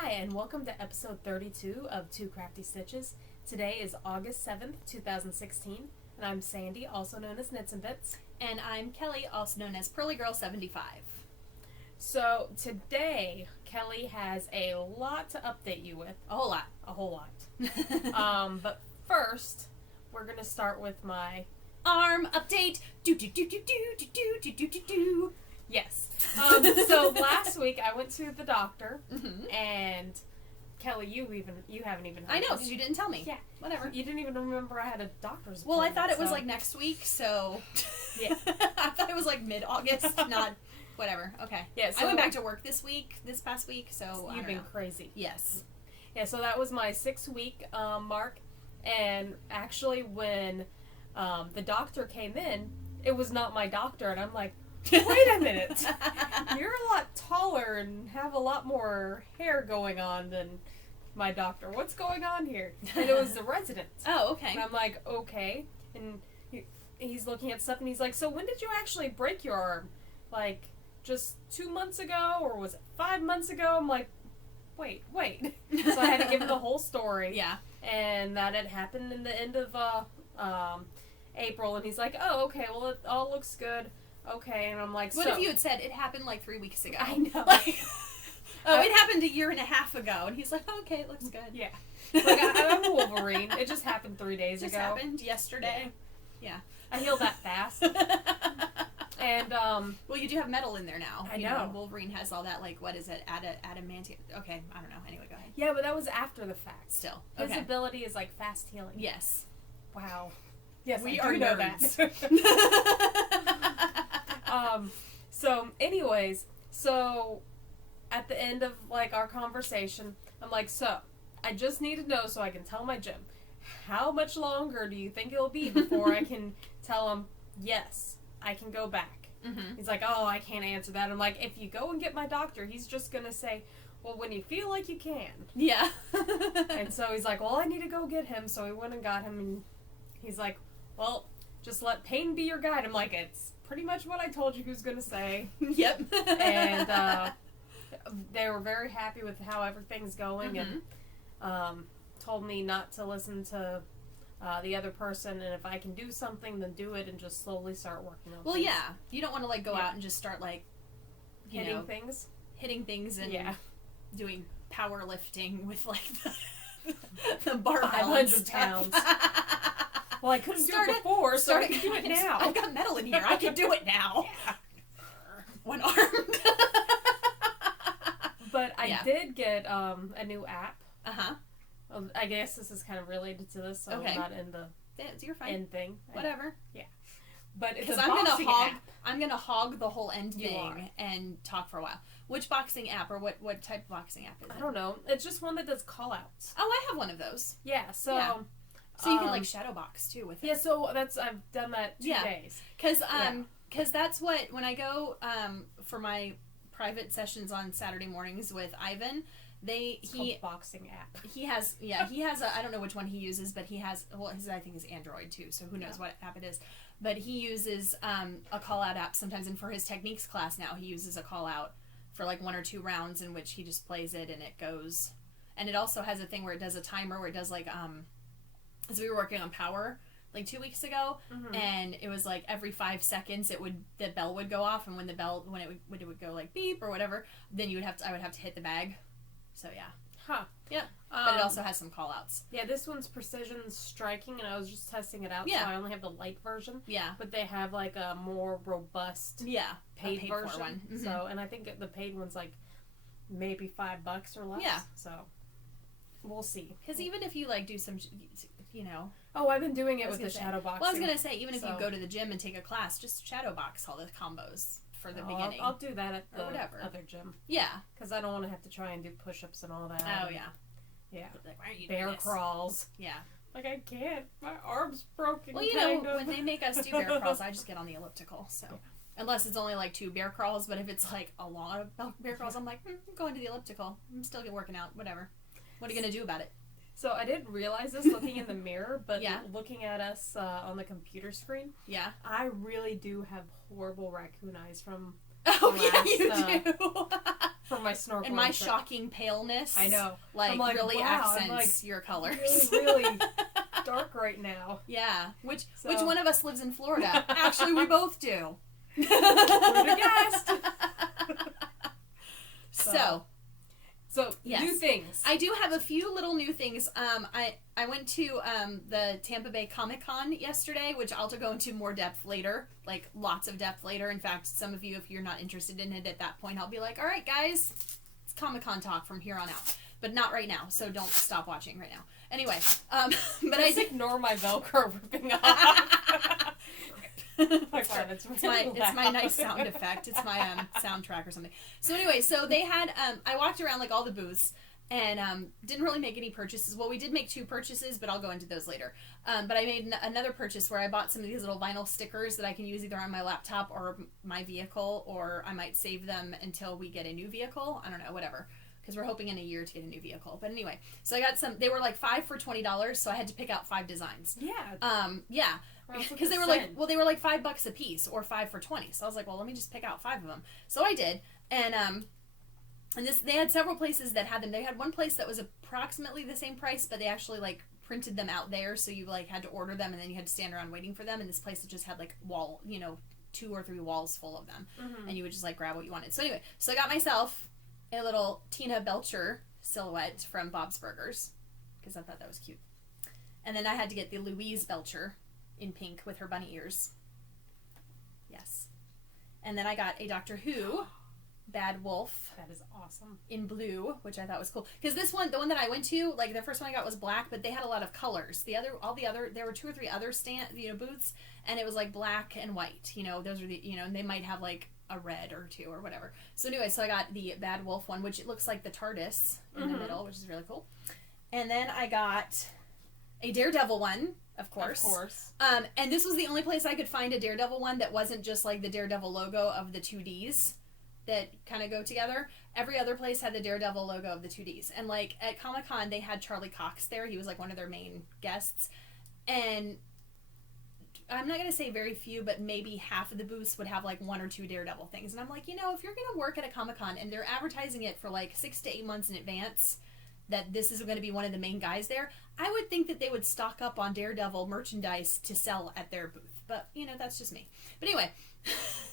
Hi, and welcome to episode 32 of Two Crafty Stitches. Today is August 7th, 2016, and I'm Sandy, also known as Knits and Bits. And I'm Kelly, also known as Pearly Girl 75. So, today, Kelly has a lot to update you with. A whole lot. A whole lot. But first, we're going to start with my arm update. Do. Yes. So last week I went to the doctor, and Kelly, you haven't even heard I know, this. because you didn't tell me. Yeah. Whatever. You didn't even remember I had a doctor's appointment. Well, I thought it was like next week, so... Yeah. I thought it was like mid-August, not... Whatever. Okay. Yeah, so I went back to work this past week, so you've been crazy. Yes. Yeah, so that was my 6-week mark, and actually when the doctor came in, it was not my doctor, and I'm like, wait a minute, you're a lot taller and have a lot more hair going on than my doctor. What's going on here? And it was the resident. Oh, okay. And I'm like, okay. And he's looking at stuff, and he's like, so when did you actually break your arm? Like, just 2 months ago, or was it 5 months ago? I'm like, wait. So I had to give him the whole story. Yeah. And that had happened in the end of April, and he's like, oh, okay, well, it all looks good. Okay, and I'm like, what if you had said it happened like 3 weeks ago? I know. Like, it happened a year and a half ago, and he's like, oh, okay, it looks good. Yeah. Like, I'm a Wolverine. It just happened 3 days Just ago. happened yesterday. Yeah. I healed that fast. And, well, you do have metal in there now. I know. Wolverine has all that, like, what is it? Adamantium. Okay, I don't know. Anyway, go ahead. yeah, but that was after the fact. Still. His Okay. ability is, like, fast healing. Yes. Wow. Yes, We I are do know nerds. that. So, anyways, at the end of, like, our conversation, I'm like, so, I just need to know so I can tell my gym, how much longer do you think it'll be before I can tell him, yes, I can go back? Mm-hmm. He's like, oh, I can't answer that. I'm like, if you go and get my doctor, he's just going to say, well, when you feel like you can. Yeah. And so he's like, well, I need to go get him. So we went and got him, and he's like, well, just let pain be your guide. I'm like, it's pretty much what I told you he was going to say. Yep. And they were very happy with how everything's going, and told me not to listen to the other person, and if I can do something, then do it, and just slowly start working on things. Yeah. You don't want to, like, go out and just start, like, Hitting things. Hitting things and doing powerlifting with, like, the barbell. 500 pounds. Well, I couldn't do it before, so I can do it now. I've got metal in here. I can do it now. Yeah. One arm. But I did get a new app. Uh-huh. Well, I guess this is kind of related to this, so I'm not in the you're fine. end thing. Whatever. Yeah. But it's because I'm gonna hog the whole end thing and talk for a while. Which boxing app, or what type of boxing app is it? I don't know. It's just one that does call-outs. Oh, I have one of those. Yeah, so... Yeah. So you can, like, shadow box, too, with it. Yeah, so I've done that 2 days. Because that's what, when I go for my private sessions on Saturday mornings with Ivan, It's called boxing app. He has I don't know which one he uses, but he has, well, his, I think, is Android, too, so who knows what app it is. But he uses a call-out app sometimes, and for his techniques class now, he uses a call-out for, like, 1 or 2 rounds in which he just plays it, and it goes. And it also has a thing where it does a timer, where it does, like, so we were working on power like 2 weeks ago, and it was like every 5 seconds the bell would go off, and when it would go like beep or whatever, then I would have to hit the bag. So yeah. Huh. Yeah. But it also has some call outs. Yeah, this one's precision striking, and I was just testing it out, so I only have the light version. Yeah. But they have like a more robust paid version. One. Mm-hmm. So, and I think the paid one's like maybe $5 or less. Yeah. So we'll see. Because even if you like do some, you know. Oh, I've been doing it with the shadow boxing. Well, I was going to say, even if you go to the gym and take a class, just shadow box all the combos for the beginning. I'll do that at the other gym. Yeah. Because I don't want to have to try and do push-ups and all that. Oh, yeah. Yeah. Like, why aren't you bear crawls. Yeah. Like, I can't. My arm's broken. Well, you know, when they make us do bear crawls, I just get on the elliptical, so. Yeah. Unless it's only like 2 bear crawls, but if it's like a lot of bear crawls, I'm like, I'm going to the elliptical. I'm still working out, whatever. What are you going to do about it? So I didn't realize this looking in the mirror, but looking at us on the computer screen, I really do have horrible raccoon eyes from you do. For my snorkeling And my trip. shocking paleness. I know. Like, I'm like, really wow, accents your colors. Really dark right now. Yeah. Which So- one of us lives in Florida? Actually, we both do. Who'd have guessed? So yes. new things. I do have a few little new things. I went to the Tampa Bay Comic-Con yesterday, which I'll go into more depth later, like lots of depth later. In fact, some of you, if you're not interested in it at that point, I'll be like, all right, guys, it's Comic-Con talk from here on out. But not right now, so don't stop watching right now. Anyway, but I did ignore my Velcro ripping off. Sorry, it's my nice sound effect. It's my soundtrack or something. So anyway, so they had I walked around like all the booths and didn't really make any purchases. Well, we did make 2 purchases, but I'll go into those later. But I made another purchase where I bought some of these little vinyl stickers that I can use either on my laptop or my vehicle, or I might save them until we get a new vehicle. I don't know, whatever. Because we're hoping in a year to get a new vehicle. But anyway, so I got some. They were like 5 for $20, so I had to pick out 5 designs. Yeah. Yeah. Because they were like, well, they were like $5 a piece or 5 for 20. So I was like, well, let me just pick out 5 of them. So I did, and they had several places that had them. They had one place that was approximately the same price, but they actually like printed them out there, so you like had to order them, and then you had to stand around waiting for them. And this place that just had like 2 or 3 walls full of them, and you would just like grab what you wanted. So anyway, so I got myself a little Tina Belcher silhouette from Bob's Burgers because I thought that was cute, and then I had to get the Louise Belcher in pink with her bunny ears. Yes. And then I got a Doctor Who Bad Wolf. That is awesome. In blue, which I thought was cool. Because this one, the one that I went to, like the first one I got was black, but they had a lot of colors. There were 2 or 3 other booths, and it was like black and white. Those are the, and they might have like a red or 2 or whatever. So anyway, so I got the Bad Wolf one, which it looks like the TARDIS in the middle, which is really cool. And then I got a Daredevil one. Of course. And this was the only place I could find a Daredevil one that wasn't just like the Daredevil logo of the 2Ds that kind of go together. Every other place had the Daredevil logo of the 2Ds. And like at Comic-Con, they had Charlie Cox there. He was like one of their main guests. And I'm not going to say very few, but maybe half of the booths would have like 1 or 2 Daredevil things. And I'm like, if you're going to work at a Comic-Con and they're advertising it for like 6 to 8 months in advance, that this is going to be one of the main guys there, I would think that they would stock up on Daredevil merchandise to sell at their booth. But, that's just me. But anyway,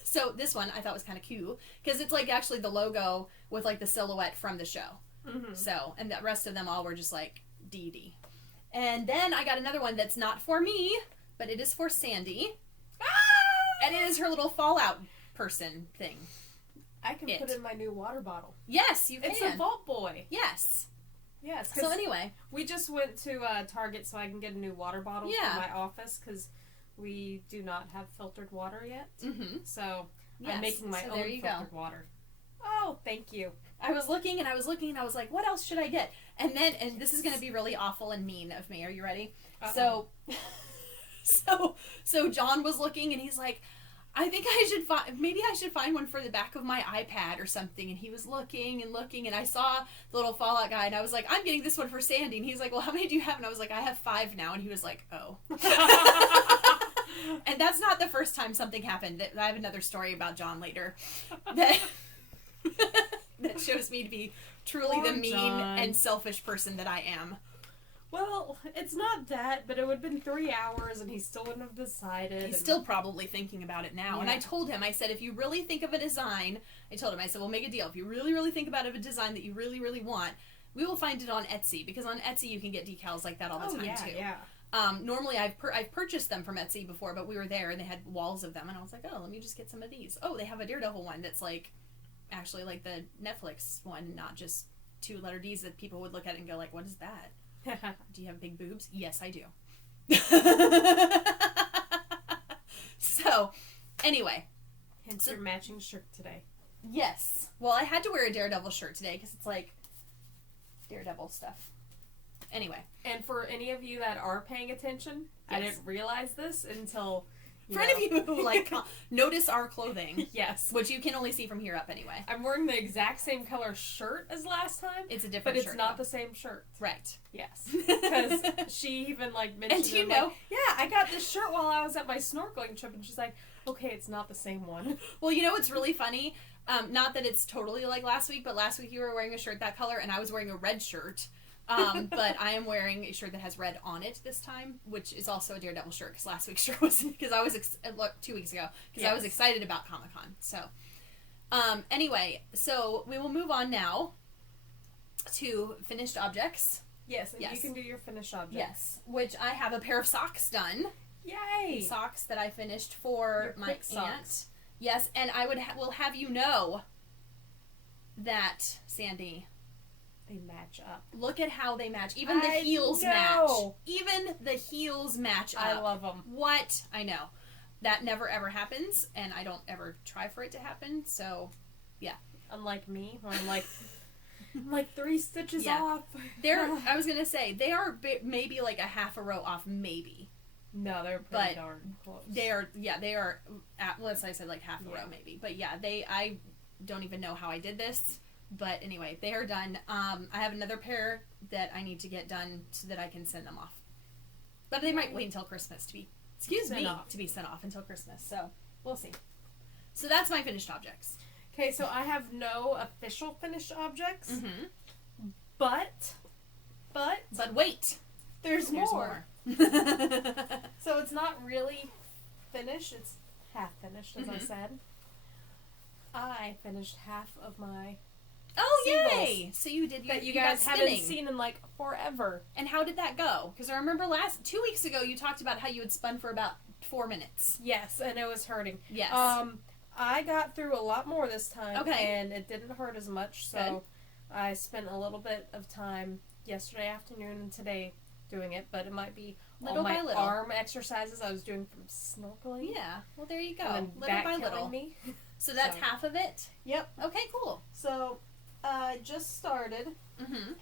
so this one I thought was kind of cute because it's like actually the logo with like the silhouette from the show. Mm-hmm. So, and the rest of them all were just like DD. And then I got another one that's not for me, but it is for Sandy. Ah! And it is her little Fallout person thing. I can put in my new water bottle. Yes, you can. It's a Vault Boy. Yes. Yes. So anyway, we just went to Target so I can get a new water bottle for my office because we do not have filtered water yet. Mm-hmm. So I'm making my own filtered water. Oh, thank you. I was looking and I was like, what else should I get? And this is going to be really awful and mean of me. Are you ready? Uh-oh. So John was looking and he's like, I think I should find one for the back of my iPad or something. And he was looking and I saw the little Fallout guy and I was like, I'm getting this one for Sandy. And he's like, well, how many do you have? And I was like, I have 5 now. And he was like, oh. And that's not the first time something happened. I have another story about John later that shows me to be truly the mean and selfish person that I am. Well, it's not that, but it would have been 3 hours and he still wouldn't have decided. He's still probably thinking about it now. Yeah. And I told him, I said, if you really think of a design, I said, we'll make a deal. If you really, really think about a design that you really, really want, we will find it on Etsy. Because on Etsy, you can get decals like that all the time, too. Yeah. Normally, I've purchased them from Etsy before, but we were there and they had walls of them. And I was like, oh, let me just get some of these. Oh, they have a Daredevil one that's like, actually like the Netflix one, not just 2-letter Ds that people would look at and go like, what is that? Do you have big boobs? Yes, I do. So, anyway. Hence your matching shirt today. Yes. Well, I had to wear a Daredevil shirt today because it's like Daredevil stuff. Anyway. And for any of you that are paying attention, yes. I didn't realize this until... For any of you who like notice our clothing, yes, which you can only see from here up anyway. I'm wearing the exact same color shirt as last time. It's a different shirt, but it's not the same shirt. Right. Yes. Because she even like mentioned, and you know, like, yeah, I got this shirt while I was at my snorkeling trip, and she's like, okay, it's not the same one. Well, you know what's really funny? Not that it's totally like last week, but last week you were wearing a shirt that color and I was wearing a red shirt. But I am wearing a shirt that has red on it this time, which is also a Daredevil shirt because last week's shirt was because I was 2 weeks ago because I was excited about Comic-Con. So, anyway, so we will move on now to finished objects. Yes, and you can do your finished object. Yes, which I have a pair of socks done. Yay! Socks that I finished for Your my quick aunt. socks. Yes, and I will have you know that, Sandy, They match up. look at how they match. Even the heels match. Even the heels match up. I love them. What? I know. That never ever happens, and I don't ever try for it to happen, so, yeah. Unlike me, where I'm like 3 stitches Yeah. off. I was gonna say, they are maybe like a half a row off, maybe. No, they're pretty darn close. They are, let's say I said like half a row maybe. But yeah, I don't even know how I did this. But anyway, they are done. I have another pair that I need to get done so that I can send them off. But they might wait until Christmas to be sent off until Christmas. So we'll see. So that's my finished objects. Okay, so I have no official finished objects, Mm-hmm. but wait, there's more. more. So it's not really finished, it's half finished, as I said. I finished half of my Oh, singles yay! So you did that you got guys haven't seen in like forever. And how did that go? Because I remember 2 weeks ago you talked about how you had spun for about 4 minutes. Yes, and it was hurting. Yes. I got through a lot more this time. Okay. And it didn't hurt as much, so I spent a little bit of time yesterday afternoon and today doing it, but it might be Little all my by little. arm exercises I was doing from snorkeling. Yeah. Well, there you go. And then Little by back little. killing me. So that's half of it? Yep. Okay, cool. So I just started Mm-hmm.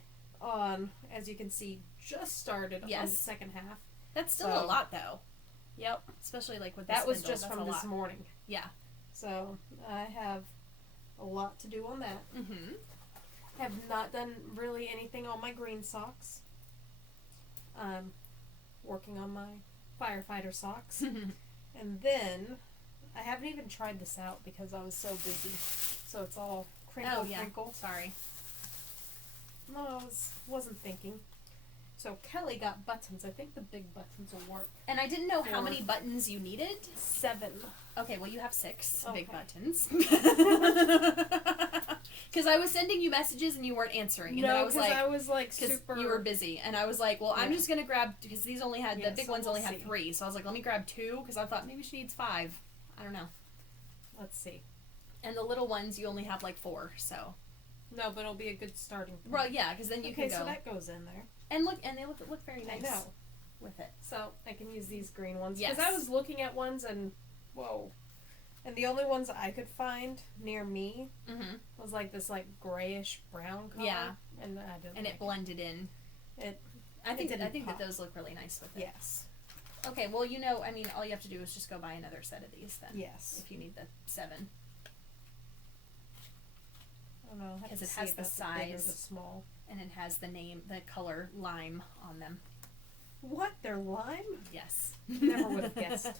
on, as you can see, on the second half. That's still a lot, though. Yep. Especially, like, with That the was spindle. just That's from a this lot. morning. Yeah. So I have a lot to do on that. Mm-hmm. Have not done really anything on my green socks. I'm working on my firefighter socks. And then I haven't even tried this out because I was so busy. So it's all crinkle. Sorry. No, I wasn't thinking. So Kelly got buttons. I think the big buttons will work. And I didn't know how 4. many buttons you needed. 7. Okay, well, you have 6 big Okay. buttons. Because I was sending you messages and you weren't answering. And then No, because I was like super... you were busy. And I was like, well, I'm just going to grab... Because these only had... Yeah, the big so ones we'll only had see. 3. So I was like, let me grab 2. Because I thought maybe she needs 5. I don't know. Let's see. And the little ones, you only have like 4. So... No, but it'll be a good starting point. Well, yeah, because then you can go... so that goes in there. And they look very nice. I know. With it. So I can use these green ones. Yes. Because I was looking at ones and... Whoa. And the only ones I could find near me Mm-hmm. was like this like grayish brown color. Yeah. And I didn't And like it blended in. It. I think didn't that pop. those look really nice with it. Yes. Okay, well, you know, I mean, all you have to do is just go buy another set of these then. Yes. If you need the 7. I don't know. Because it has the big or the size. small. And it has the color lime on them. What? They're lime? Yes. Never would have guessed.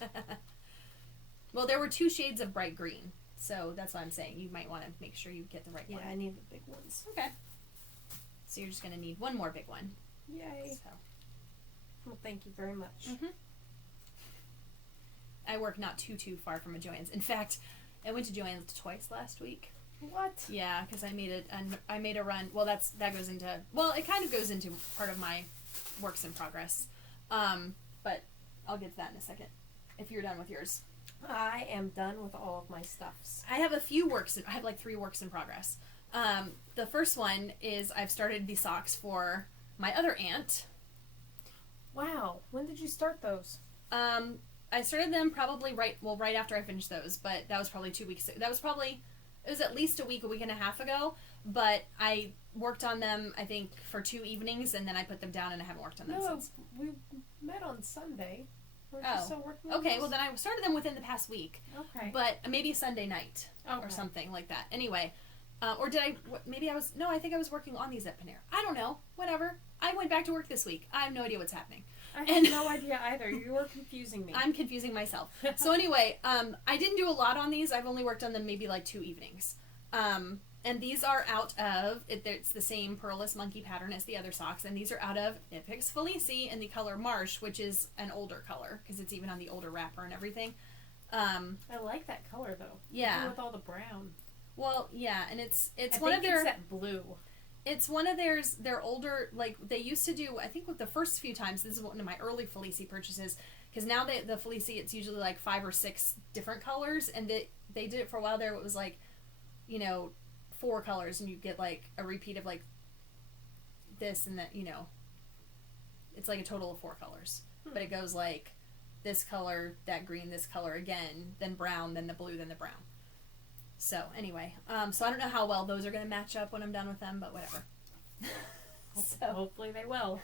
Well, there were 2 shades of bright green. So that's what I'm saying. You might want to make sure you get the right Yeah, one. I need the big ones. Okay. So you're just going to need one more big one. Yay. So. Well, thank you very much. Mm-hmm. I work not too far from a Joann's. In fact, I went to Joann's twice last week. What? Yeah, because I made a run. Well, that goes into... Well, it kind of goes into part of my works in progress. But I'll get to that in a second. If you're done with yours. I am done with all of my stuffs. I have I have like 3 works in progress. The first one is I've started the socks for my other aunt. Wow. When did you start those? I started them probably right after I finished those, but that was probably 2 weeks. It was at least a week and a half ago, but I worked on them, I think, for 2 evenings, and then I put them down, and I haven't worked on them since. We met on Sunday. Weren't Oh. you still working on Okay, those? well, then I started them within the past week. Okay. But maybe a Sunday night or something like that. Anyway, or did I, maybe I was, no, I think I was working on these at Panera. I don't know. Whatever. I went back to work this week. I have no idea what's happening. I have no idea either. You were confusing me. I'm confusing myself. So anyway, I didn't do a lot on these. I've only worked on them maybe like 2 evenings. And these are out of, it's the same pearlless monkey pattern as the other socks, and these are out of Nitpicks Felici in the color Marsh, which is an older color, because it's even on the older wrapper and everything. I like that color, though. Yeah. Even with all the brown. Well, yeah, and it's I one think of their... it's that blue. It's one of their older, like, they used to do, I think with the first few times, this is one of my early Felici purchases, because now the Felici, it's usually like 5 or 6 different colors, and they did it for a while there, it was like, 4 colors, and you get like a repeat of like this and that, it's like a total of 4 colors. But it goes like this color, that green, this color again, then brown, then the blue, then the brown. So anyway, so I don't know how well those are going to match up when I'm done with them, but whatever. So hopefully they will.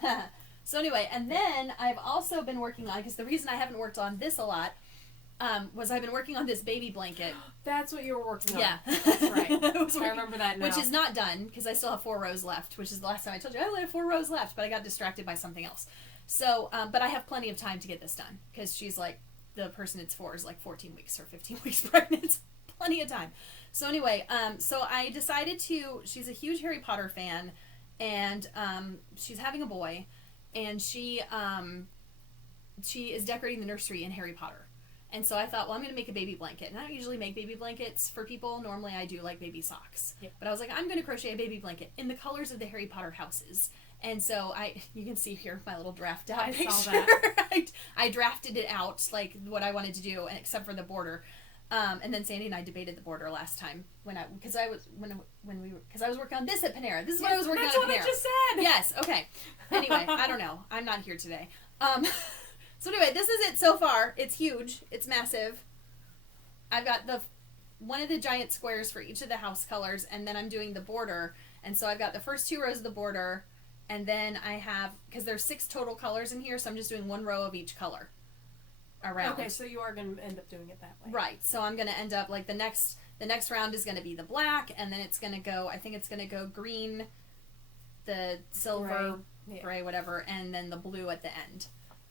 So anyway, and then I've also been working on, because the reason I haven't worked on this a lot was I've been working on this baby blanket. That's what you were working on. Yeah. That's right. I remember that now. Which is not done, because I still have 4 rows left, which is the last time I told you I only have 4 rows left, but I got distracted by something else. So, but I have plenty of time to get this done, because she's like, the person it's for is like 14 weeks or 15 weeks pregnant. Plenty of time. So anyway, so I decided she's a huge Harry Potter fan, and she's having a boy, and she is decorating the nursery in Harry Potter. And so I thought, well, I'm going to make a baby blanket. And I don't usually make baby blankets for people. Normally I do like baby socks. Yep. But I was like, I'm going to crochet a baby blanket in the colors of the Harry Potter houses. And so you can see here my little draft out picture. Saw that. I drafted it out, like what I wanted to do, except for the border. And then Sandy and I debated the border last time because I was working on this at Panera. This is what I was working on at Panera. That's what I just said. Yes. Okay. Anyway, I don't know. I'm not here today. So anyway, this is it so far. It's huge. It's massive. I've got one of the giant squares for each of the house colors, and then I'm doing the border. And so I've got the first 2 rows of the border, and then I have, because there's 6 total colors in here, so I'm just doing 1 row of each color around. Okay, so you are going to end up doing it that way. Right. So I'm going to end up like the next round is going to be the black, and then it's going to go, I think it's going to go green, the silver, gray, whatever, and then the blue at the end,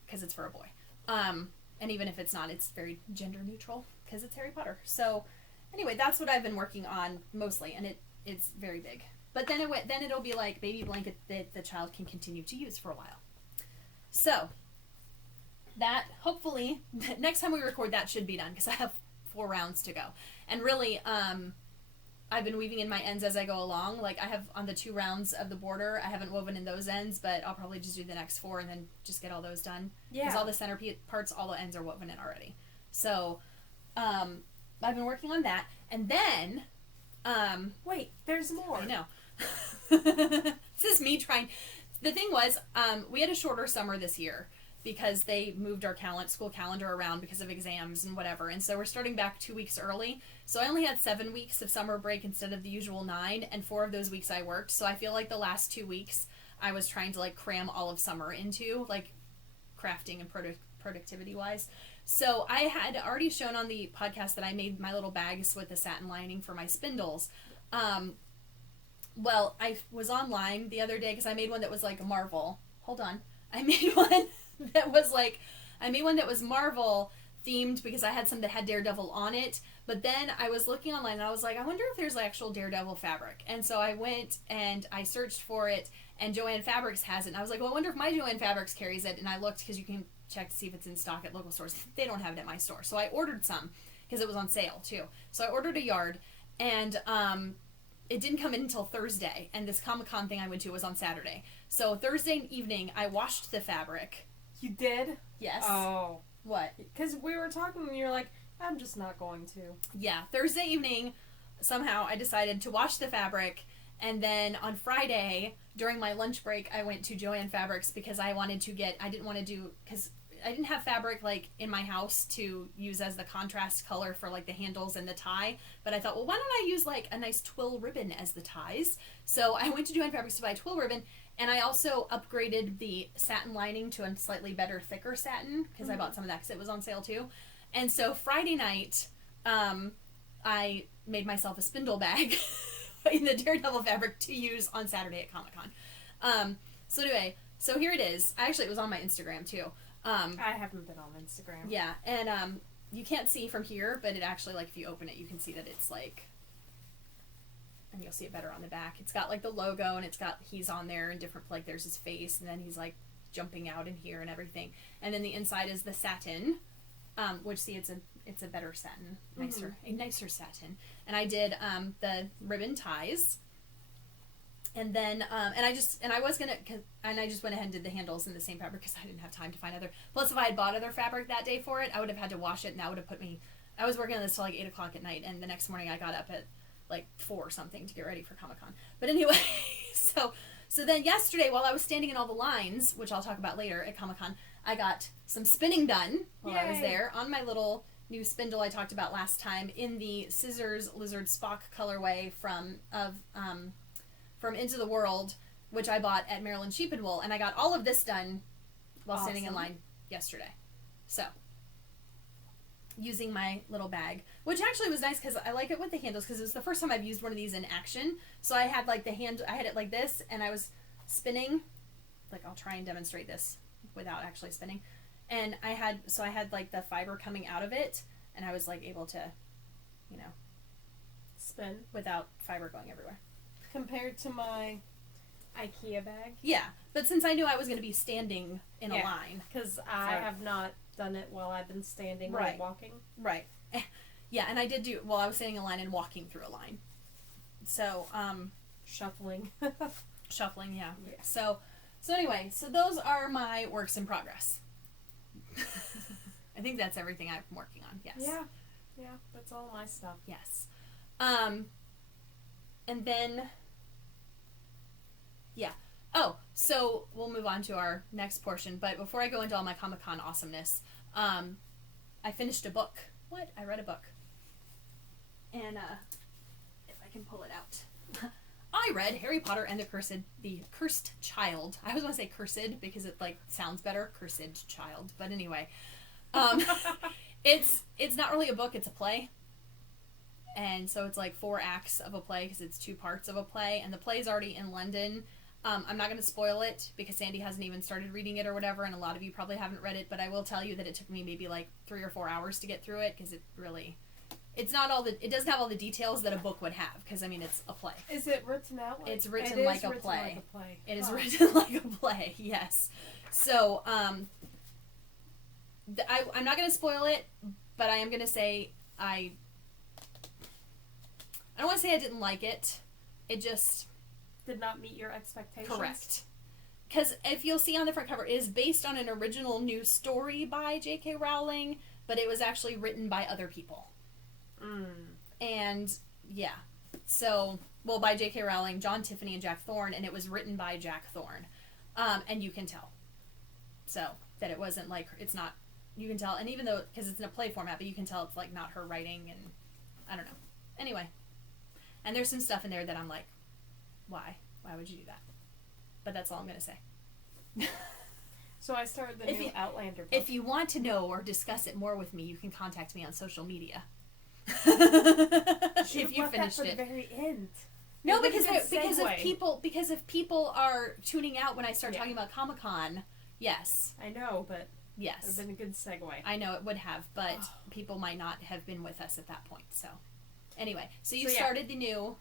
because it's for a boy. And even if it's not, it's very gender neutral because it's Harry Potter. So anyway, that's what I've been working on mostly, and it's very big. But then it'll be like baby blanket that the child can continue to use for a while. So that, hopefully, next time we record, that should be done, because I have 4 rounds to go. And really, I've been weaving in my ends as I go along. Like, I have on the 2 rounds of the border, I haven't woven in those ends, but I'll probably just do the next 4 and then just get all those done. Yeah. Because all the center parts, all the ends are woven in already. So, I've been working on that. And then, wait, there's more. I know. This is me trying. The thing was, we had a shorter summer this year, because they moved our school calendar around because of exams and whatever. And so we're starting back 2 weeks early. So I only had 7 weeks of summer break instead of the usual 9, and 4 of those weeks I worked. So I feel like the last 2 weeks I was trying to like cram all of summer into, like, crafting and productivity wise. So I had already shown on the podcast that I made my little bags with the satin lining for my spindles. Well, I was online the other day because I made one that was like a Marvel. Hold on. I made one that was Marvel themed because I had some that had Daredevil on it. But then I was looking online and I was like, I wonder if there's actual Daredevil fabric. And so I went and I searched for it, and Joann Fabrics has it. And I was like, well, I wonder if my Joann Fabrics carries it. And I looked, because you can check to see if it's in stock at local stores. They don't have it at my store. So I ordered some because it was on sale too. So I ordered a yard, and it didn't come in until Thursday. And this Comic-Con thing I went to was on Saturday. So Thursday evening, I washed the fabric. You did? Yes. Oh. What? Because we were talking and you're like, I'm just not going to. Yeah. Thursday evening, somehow I decided to wash the fabric. And then on Friday, during my lunch break, I went to Joann Fabrics because I didn't have fabric like in my house to use as the contrast color for like the handles and the tie. But I thought, well, why don't I use like a nice twill ribbon as the ties? So I went to Joann Fabrics to buy a twill ribbon. And I also upgraded the satin lining to a slightly better, thicker satin, because I bought some of that because it was on sale too. And so Friday night, I made myself a spindle bag in the Daredevil fabric to use on Saturday at Comic-Con. So anyway, so here it is. Actually, it was on my Instagram too. I haven't been on Instagram. Yeah, and you can't see from here, but it actually, like, if you open it, you can see that it's like and you'll see it better on the back. It's got like the logo, and he's on there in different, like there's his face, and then he's like jumping out in here and everything. And then the inside is the satin, which see it's a better satin, a nicer satin. And I did the ribbon ties. And then, I just went ahead and did the handles in the same fabric because I didn't have time to find other. Plus, if I had bought other fabric that day for it, I would have had to wash it, and that would have put me. I was working on this till like 8 o'clock at night, and the next morning I got up at like 4 or something to get ready for Comic-Con. But anyway, so then yesterday, while I was standing in all the lines, which I'll talk about later at Comic-Con, I got some spinning done while I was there on my little new spindle I talked about last time in the Scissors Lizard Spock colorway from Into the World, which I bought at Maryland Sheep and Wool, and I got all of this done while standing in line yesterday. So, using my little bag, which actually was nice because I like it with the handles because it was the first time I've used one of these in action. So I had like I had it like this, and I was spinning. Like, I'll try and demonstrate this without actually spinning. And I had like the fiber coming out of it, and I was like able to, spin without fiber going everywhere. Compared to my IKEA bag. Yeah, but since I knew I was going to be standing in a line. Because I have not done it while I've been standing or walking. Right. Yeah, and I did I was standing in a line and walking through a line. So, Shuffling. Shuffling, yeah. So anyway, those are my works in progress. I think that's everything I'm working on, yes. Yeah, that's all my stuff. Yes. And then, oh, so we'll move on to our next portion, but before I go into all my Comic-Con awesomeness, I finished a book. I read a book. And, if I can pull it out. I read Harry Potter and the Cursed Child. I always want to say cursed because it, like, sounds better. Cursed Child. But anyway. It's not really a book, it's a play. And so it's like 4 acts of a play because it's 2 parts of a play. And the play's already in London. I'm not going to spoil it because Sandy hasn't even started reading it or whatever. And a lot of you probably haven't read it. But I will tell you that it took me maybe like 3 or 4 hours to get through it because it doesn't have all the details that a book would have. Because, I mean, it's a play. Is it written out like? It's written like a play. It is written like a play, yes. So, I'm not going to spoil it, but I am going to say I don't want to say I didn't like it. It just did not meet your expectations. Correct. Because if you'll see on the front cover, it is based on an original new story by J.K. Rowling, but it was actually written by other people. And yeah, so by J.K. Rowling, John Tiffany, and Jack Thorne, and it was written by Jack Thorne, and you can tell. So that it wasn't like it's not. You can tell, and even though because it's in a play format, but you can tell it's like not her writing, and I don't know. Anyway. And there's some stuff in there that I'm like, why? Why would you do that? But that's all I'm going to say. So I started the new Outlander book. If you want to know or discuss it more with me, you can contact me on social media. If you finished that for the very end. No, because if people are tuning out when I start talking about Comic-Con, yes. I know, but yes. It would have been a good segue. I know it would have, but people might not have been with us at that point, so... Anyway, so you started the new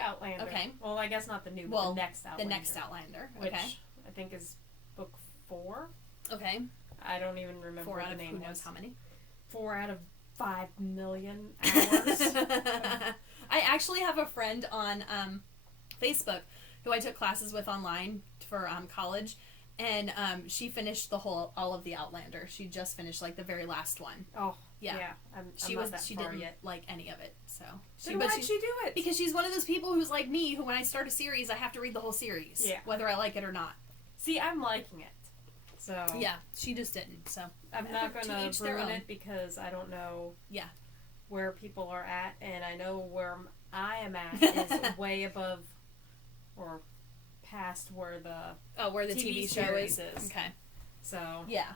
Outlander. Okay. Well, I guess not the new, but the next Outlander. The next Outlander. Okay. Which I think is book 4. Okay. I don't even remember 4 what out the of name who knows was. how many? 4 out of 5 million hours. I actually have a friend on Facebook who I took classes with online for college, and she finished all of the Outlander. She just finished like the very last one. Oh. Yeah, she didn't like any of it. So why'd she do it? Because she's one of those people who's like me, who when I start a series, I have to read the whole series, whether I like it or not. See, I'm liking it, so yeah, she just didn't. So I'm not gonna ruin it because I don't know. Yeah, where people are at, and I know where I am at is way above or past where the TV show is. Okay, so yeah.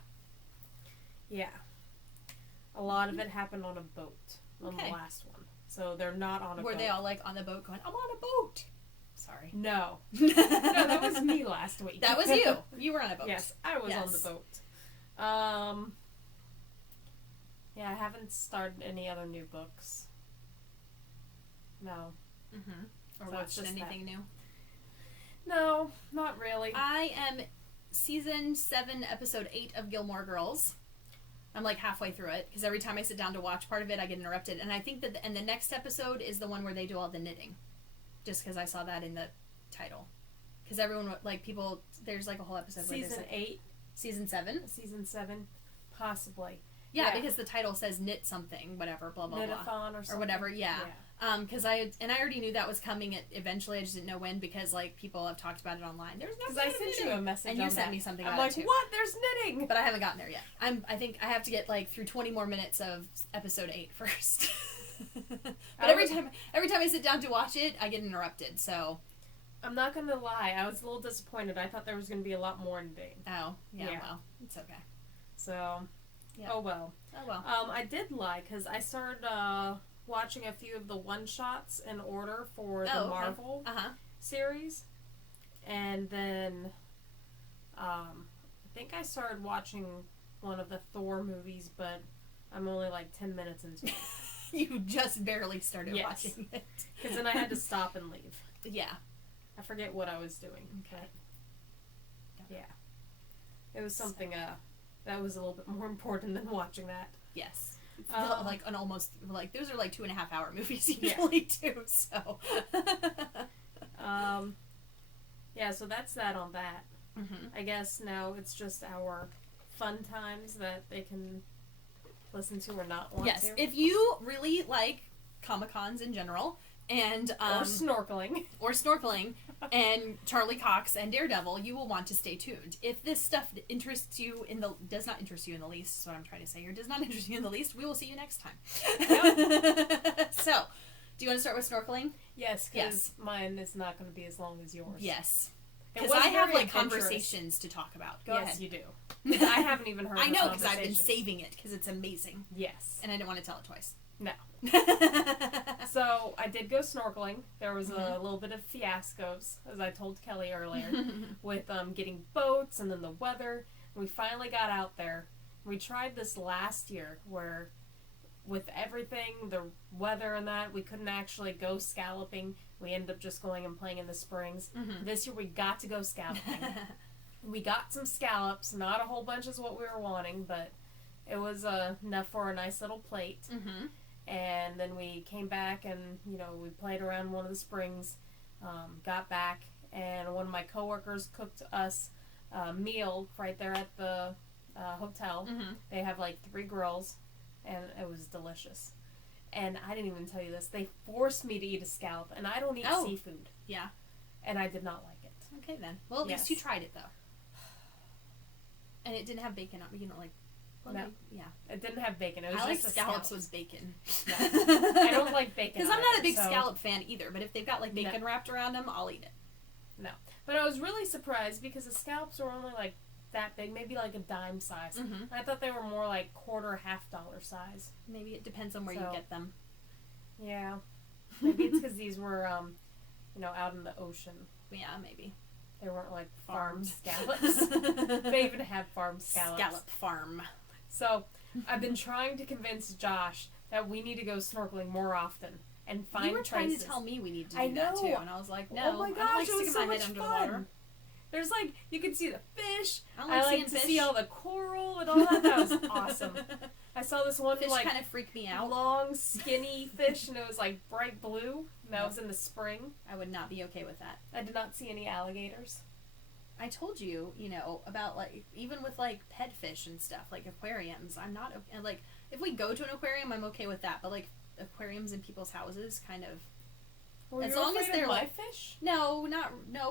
A lot of it happened on a boat on the last one. So they're not on a boat. Were they all like on the boat going, I'm on a boat? Sorry. No. No, that was me last week. That was you. You were on a boat. Yes, I was on the boat. Yeah, I haven't started any other new books. No. Or So it's watched just anything new? No, not really. I am season 7, episode 8 of Gilmore Girls. I'm like halfway through it because every time I sit down to watch part of it, I get interrupted. And I think that the next episode is the one where they do all the knitting, just because I saw that in the title. Because everyone like people, there's like a whole episode. Season where 8, season 7, season 7, possibly. yeah, because the title says knit something, whatever, blah blah Knit-a-thon blah, or something. or whatever. Yeah. Because I already knew that was coming eventually. I just didn't know when because like people have talked about it online. There's no. Because I sent you a message. And you on sent that. me something. I'm about like, it too. what? There's knitting. But I haven't gotten there yet. I think I have to get like through 20 more minutes of episode 8 first. But every time I sit down to watch it, I get interrupted. So I'm not gonna lie. I was a little disappointed. I thought there was gonna be a lot more knitting. yeah. Well, it's okay. So, Yeah. oh well. Oh well. I did lie because I started watching a few of the one-shots in order for the Marvel series. And then I think I started watching one of the Thor movies, but I'm only like 10 minutes into it. You just barely started watching it. Because then I had to stop and leave. Yeah. I forget what I was doing. Okay. Yeah. It was something that was a little bit more important than watching that. Yes. Like an almost like those are like 2.5 hour movies usually too. So. Yeah. So that's that on that. Mm-hmm. I guess now it's just our fun times that they can listen to or not want to. Yes. If you really like Comic-Cons in general and or snorkeling and Charlie Cox and Daredevil, you will want to stay tuned. If this stuff does not interest you in the least, is what I'm trying to say here, does not interest you in the least, we will see you next time. Yep. So, do you want to start with snorkeling? Yes, because mine is not going to be as long as yours. Yes. Because I have like conversations to talk about. Go ahead. Yes, you do. I haven't even heard. I know because I've been saving it because it's amazing. Yes. And I didn't want to tell it twice. No. So I did go snorkeling. There was a little bit of fiascos, as I told Kelly earlier, with getting boats and then the weather. We finally got out there. We tried this last year where with everything, the weather and that, we couldn't actually go scalloping. We ended up just going and playing in the springs. Mm-hmm. This year we got to go scalloping. We got some scallops, not a whole bunch is what we were wanting, but it was enough for a nice little plate. Mm-hmm. And then we came back and, we played around one of the springs, got back, and one of my coworkers cooked us a meal right there at the hotel. Mm-hmm. They have like 3 girls, and it was delicious. And I didn't even tell you this. They forced me to eat a scallop, and I don't eat seafood. Yeah. And I did not like it. Okay, then. Well, at least you tried it, though. And it didn't have bacon on it, like... Well, no. Yeah. It didn't have bacon. It was I just like scallops with bacon. No. I don't like bacon. Because I'm not a big scallop fan either, but if they've got like bacon wrapped around them, I'll eat it. No. But I was really surprised because the scallops were only like that big, maybe like a dime size. Mm-hmm. I thought they were more like $quarter, $half size. Maybe it depends on where you get them. Yeah. Maybe it's because these were, out in the ocean. Yeah, maybe. They weren't like farm scallops. They even have farm scallops. Scallop farm. So, I've been trying to convince Josh that we need to go snorkeling more often and find places. You were trying to tell me we need to do that too, and I was like, no. Oh my gosh, I don't like it was so my much head under fun. the water. There's like, you can see the fish. I like to see all the coral and all that. That was awesome. I saw this one fish kind of freaked me out. Long, skinny fish, and it was like bright blue. And that was in the spring. I would not be okay with that. I did not see any alligators. I told you, about like even with like pet fish and stuff, like aquariums. I'm not like if we go to an aquarium, I'm okay with that. But like aquariums in people's houses, kind of. Were as you long as they're live fish? No,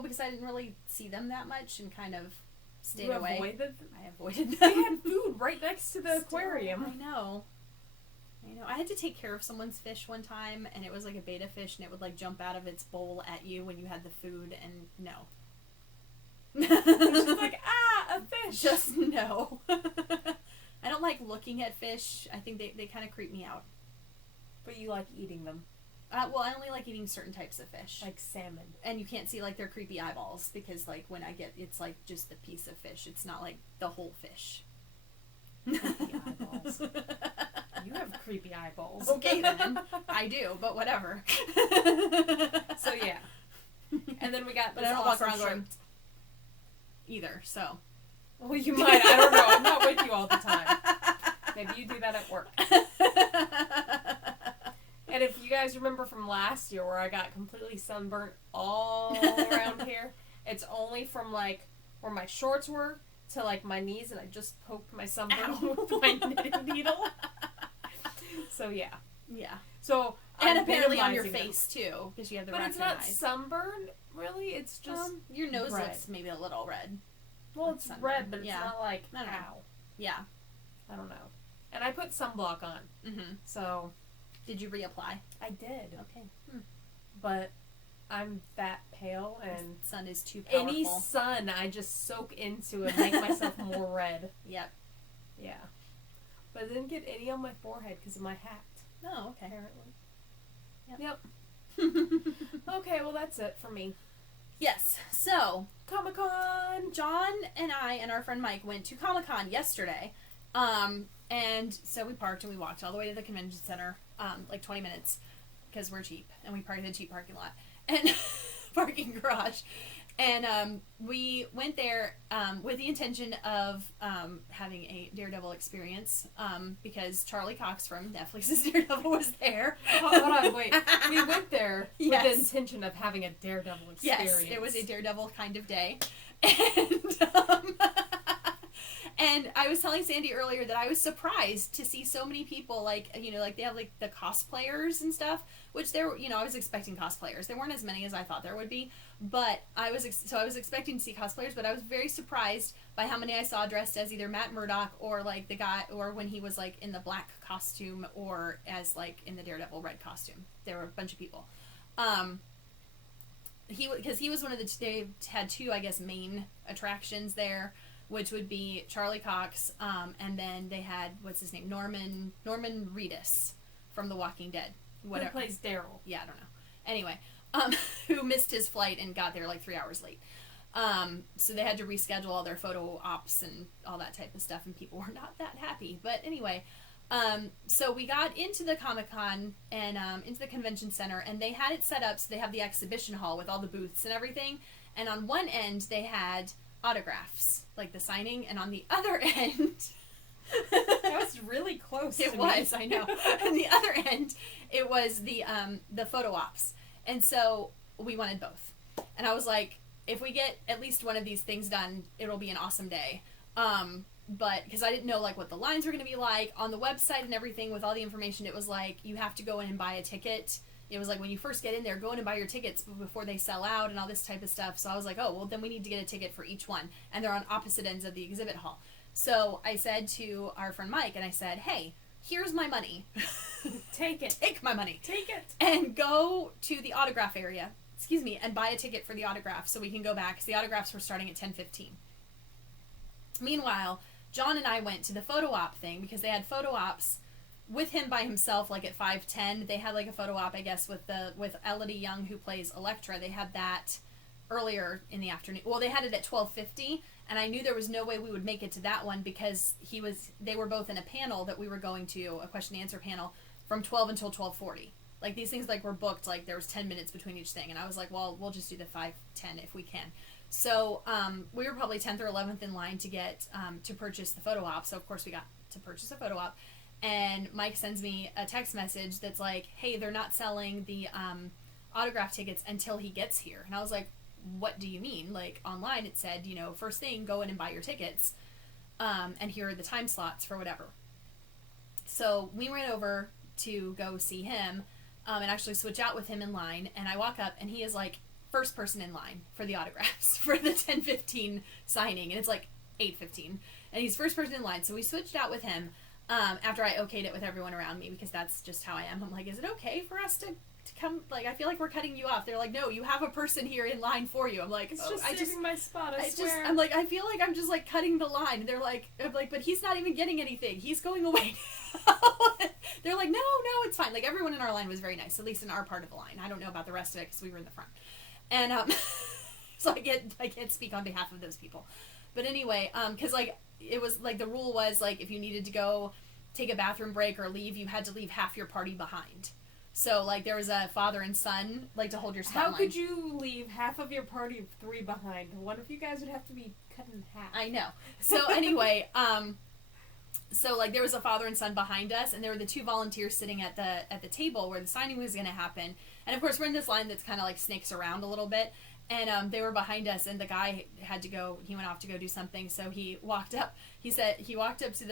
because I didn't really see them that much and kind of stayed away. I avoided them. They had food right next to the aquarium. I know. I had to take care of someone's fish one time, and it was like a betta fish, and it would like jump out of its bowl at you when you had the food, and no. It's just like, a fish. Just no. I don't like looking at fish. I think they kind of creep me out. But you like eating them. Well, I only like eating certain types of fish. Like salmon. And you can't see like their creepy eyeballs because like when I get, it's like just the piece of fish. It's not like the whole fish. Creepy eyeballs. You have creepy eyeballs. Okay then, I do, but whatever. So yeah, and then we got But this I don't walk awesome around shirt. going either. So. Well, you might. I don't know. I'm not with you all the time. Maybe you do that at work. And if you guys remember from last year where I got completely sunburnt all around here, it's only from like where my shorts were to like my knees, and I just poked my sunburn with my knitting needle. So yeah. Yeah. So And I'm apparently on your minimizing face too, because you have the them. But it's raccoon not eyes. sunburn, really. It's just Your nose red. looks maybe a little red. well, it's sunburn. red, but it's Yeah. not like I don't know. ow. Yeah. I don't know. And I put sunblock on, Mm-hmm. so Did you reapply? I did. Okay. But I'm that pale, and The sun is too powerful. any sun I just soak into and make myself more red. Yep. Yeah. But I didn't get any on my forehead because of my hat, Oh, okay. apparently. Yep. Okay, well that's it for me. Yes. So, Comic-Con! John and I and our friend Mike went to Comic-Con yesterday. And so we parked and we walked all the way to the convention center, like 20 minutes, because we're cheap, and we parked in the cheap parking lot and parking garage. And we went there with the intention of having a Daredevil experience, because Charlie Cox from Netflix's Daredevil was there. Hold on, wait. We went there with Yes. the intention of having a Daredevil experience. Yes, it was a Daredevil kind of day. And I was telling Sandy earlier that I was surprised to see so many people, like, you know, like they have like the cosplayers and stuff, which there, you know, I was expecting cosplayers. There weren't as many as I thought there would be, but I was expecting to see cosplayers, but I was very surprised by how many I saw dressed as either Matt Murdock or like the guy, or when he was like in the black costume, or as like in the Daredevil red costume. There were a bunch of people. Because he was one of the, they had two, I guess, main attractions there, which would be Charlie Cox, and then they had, what's his name, Norman Reedus from The Walking Dead. Who plays Daryl. Yeah, I don't know. Anyway, who missed his flight and got there like 3 hours late. So they had to reschedule all their photo ops and all that type of stuff, and people were not that happy. But anyway, so we got into the Comic-Con and into the convention center, and they had it set up so they have the exhibition hall with all the booths and everything. And on one end they had autographs, like the signing, and on the other end That was really close. it to was, me. I know. On the other end, it was the photo ops, and so we wanted both. And I was like, if we get at least one of these things done, it'll be an awesome day. But because I didn't know like what the lines were going to be like on the website and everything, with all the information, it was like you have to go in and buy a ticket. It was like when you first get in there, go in and buy your tickets before they sell out and all this type of stuff. So I was like, oh, well, then we need to get a ticket for each one. And they're on opposite ends of the exhibit hall. So I said to our friend Mike, and I said, hey, here's my money. Take it. Take my money. Take it. And go to the autograph area, and buy a ticket for the autograph so we can go back, because the autographs were starting at 10:15. Meanwhile, John and I went to the photo op thing, because they had photo ops with him by himself, like at 5:10. They had like a photo op, I guess, with Elodie Young, who plays Elektra. They had that earlier in the afternoon. Well, they had it at 12:50, and I knew there was no way we would make it to that one, because they were both in a panel that we were going to, a question and answer panel, from 12 until 12:40. Like, these things like were booked, like there was 10 minutes between each thing, and I was like, well, we'll just do the 5:10 if we can. So we were probably 10th or 11th in line to get to purchase the photo op. So of course we got to purchase a photo op, and Mike sends me a text message that's like, hey, they're not selling the autograph tickets until he gets here. And I was like, what do you mean? Like, online it said, you know, first thing, go in and buy your tickets, and here are the time slots for whatever. So we ran over to go see him, and actually switch out with him in line, and I walk up and he is like first person in line for the autographs for the 10:15 signing, and it's like 8:15, and he's first person in line. So we switched out with him after I okayed it with everyone around me, because that's just how I am. I'm like, is it okay for us to come? Like, I feel like we're cutting you off. They're like, no, you have a person here in line for you. I'm like, It's oh, just saving my spot, I swear. I'm like, I feel like I'm just like cutting the line. And I'm like, but he's not even getting anything. He's going away now. They're like, no, it's fine. Like, everyone in our line was very nice, at least in our part of the line. I don't know about the rest of it, because we were in the front. And so I can't speak on behalf of those people. But anyway, because like it was like the rule was like, if you needed to go take a bathroom break or leave, you had to leave half your party behind. So, like, there was a father and son, like, to hold your spot How line. could you leave half of your party of 3 behind? One of you guys would have to be cut in half. I know. So, anyway, so, like, there was a father and son behind us, and there were the 2 volunteers sitting at the table where the signing was going to happen. And, of course, we're in this line that's kind of, like, snakes around a little bit. And they were behind us, and the guy had to go. He went off to go do something, so he walked up. He said he walked up to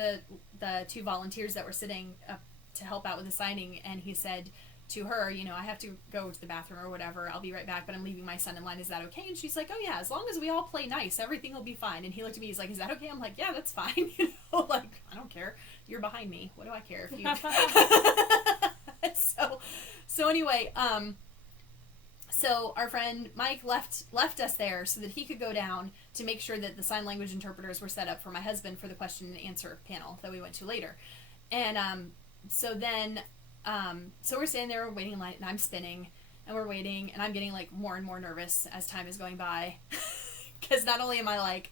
the 2 volunteers that were sitting up to help out with the signing, and he said to her, you know, I have to go to the bathroom or whatever. I'll be right back, but I'm leaving my son in line. Is that okay? And she's like, oh yeah, as long as we all play nice, everything will be fine. And he looked at me. He's like, is that okay? I'm like, yeah, that's fine. You know, like, I don't care. You're behind me. What do I care if you? So anyway, so our friend Mike left us there so that he could go down to make sure that the sign language interpreters were set up for my husband for the question and answer panel that we went to later. And so we're standing there, we're waiting in line, and I'm spinning, and we're waiting, and I'm getting like more and more nervous as time is going by, because not only am I like,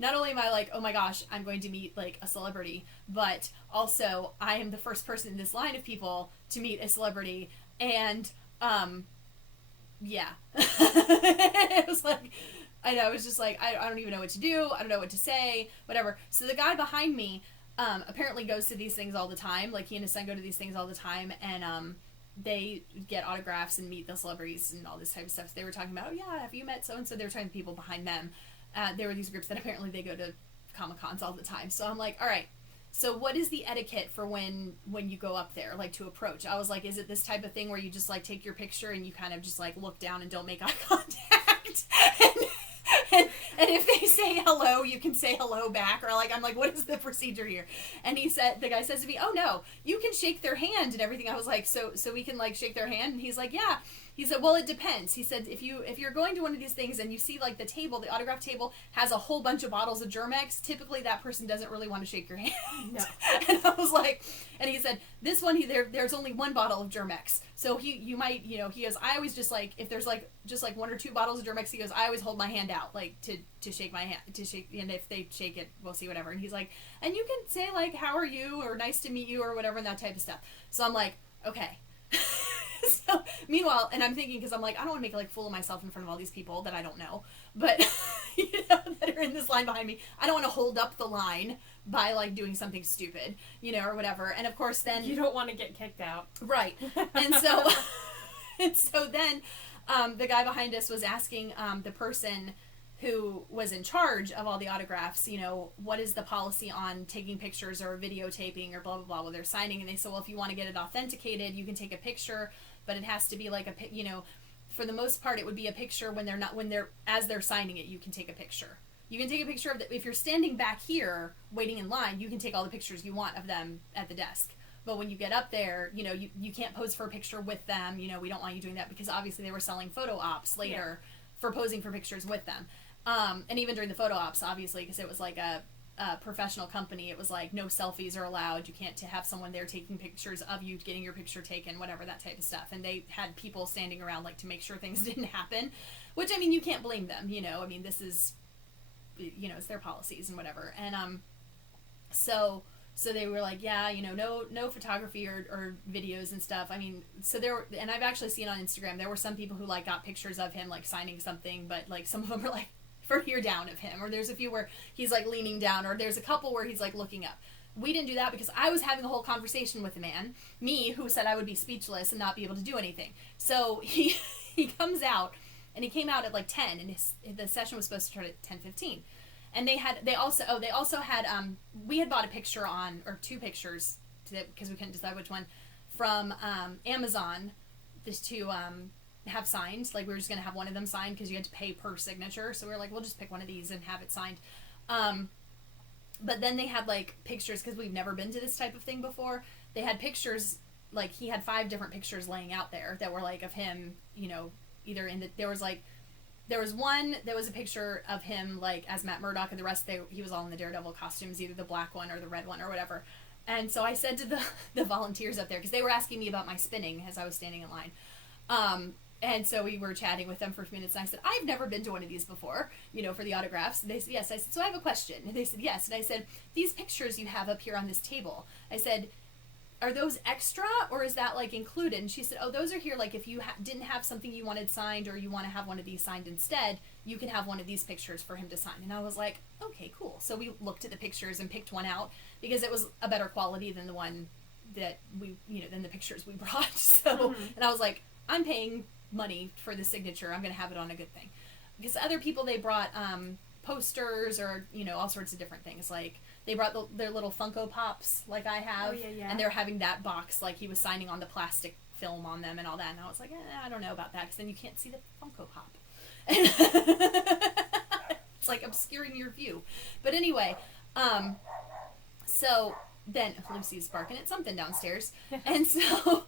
oh my gosh, I'm going to meet like a celebrity, but also I am the first person in this line of people to meet a celebrity, and yeah. It was like, I know, it was just like, I don't even know what to do, I don't know what to say, whatever. So the guy behind me apparently goes to these things all the time, like he and his son go to these things all the time, and they get autographs and meet the celebrities and all this type of stuff. So they were talking about, oh yeah, have you met so-and-so? They were talking to people behind them. There were these groups that apparently they go to Comic-Cons all the time. So I'm like, all right, so what is the etiquette for when you go up there, like to approach? I was like, is it this type of thing where you just like take your picture and you kind of just like look down and don't make eye contact? And if they say hello, you can say hello back, or like, I'm like, what is the procedure here? And the guy says to me, oh no, you can shake their hand and everything. I was like, so we can like shake their hand? And he's like, yeah. He said, well, it depends. He said, if you're going to one of these things and you see like the autograph table has a whole bunch of bottles of Germex, typically that person doesn't really want to shake your hand. No. And I was like, and he said, this one, there's only 1 bottle of Germex. So you might, you know, he goes, I always just like, if there's like, just like 1 or 2 bottles of Germex, he goes, I always hold my hand out, like to shake my hand, and if they shake it, we'll see, whatever. And he's like, and you can say like, how are you? Or nice to meet you, or whatever, and that type of stuff. So I'm like, okay. So, meanwhile, and I'm thinking, because I'm like, I don't want to make like fool of myself in front of all these people that I don't know, but you know, that are in this line behind me. I don't want to hold up the line by like doing something stupid, you know, or whatever. And of course, then you don't want to get kicked out, right? And so, then the guy behind us was asking the person who was in charge of all the autographs, you know, what is the policy on taking pictures or videotaping or blah blah blah while they're signing? And they said, well, if you want to get it authenticated, you can take a picture, but it has to be like you know, for the most part, it would be a picture as they're signing it. You can take a picture. You can take a picture of if you're standing back here waiting in line, you can take all the pictures you want of them at the desk. But when you get up there, you know, you can't pose for a picture with them. You know, we don't want you doing that, because obviously they were selling photo ops later for posing for pictures with them. And even during the photo ops, obviously, because it was like a professional company, it was like no selfies are allowed. You can't have someone there taking pictures of you, getting your picture taken, whatever, that type of stuff. And they had people standing around like to make sure things didn't happen, which, I mean, you can't blame them, you know. I mean, this is, you know, it's their policies and whatever. And so they were like, yeah, you know, no photography or videos and stuff. I mean, so and I've actually seen on Instagram, there were some people who like got pictures of him like signing something, but like some of them were like further down of him, or there's a few where he's like leaning down, or there's a couple where he's like looking up. We didn't do that because I was having a whole conversation with the man, me, who said I would be speechless and not be able to do anything. So he comes out, and he came out at like 10, and the session was supposed to start at 10:15. And they also had we had bought a picture or 2 pictures, because we couldn't decide which one, from Amazon, just to have signed. Like, we were just gonna have one of them signed because you had to pay per signature. So we were like, we'll just pick one of these and have it signed. But then they had like pictures, because we've never been to this type of thing before. They had pictures, like he had 5 different pictures laying out there that were like of him, you know, either there was one that was a picture of him like as Matt Murdock, and the rest he was all in the Daredevil costumes, either the black one or the red one or whatever. And so I said to the volunteers up there, because they were asking me about my spinning as I was standing in line. And so we were chatting with them for a few minutes, and I said, I've never been to one of these before, for the autographs. And they said, yes. I said, so I have a question. And they said, yes. And I said, these pictures you have up here on this table, I said, are those extra, or is that, like, included? And she said, oh, those are here, like, if you didn't have something you wanted signed, or you want to have one of these signed instead, you can have one of these pictures for him to sign. And I was like, okay, cool. So we looked at the pictures and picked one out, because it was a better quality than the one that we, than the pictures we brought. So, and I was like, I'm paying money for the signature, I'm gonna have it on a good thing. Because other people, they brought posters, or all sorts of different things. Like they brought their little Funko Pops, like I have, and they're having that box, like he was signing on the plastic film on them and all that. And I was like, I don't know about that, because then you can't see the Funko Pop. It's like obscuring your view. But anyway, so then Lucy's barking at something downstairs, and so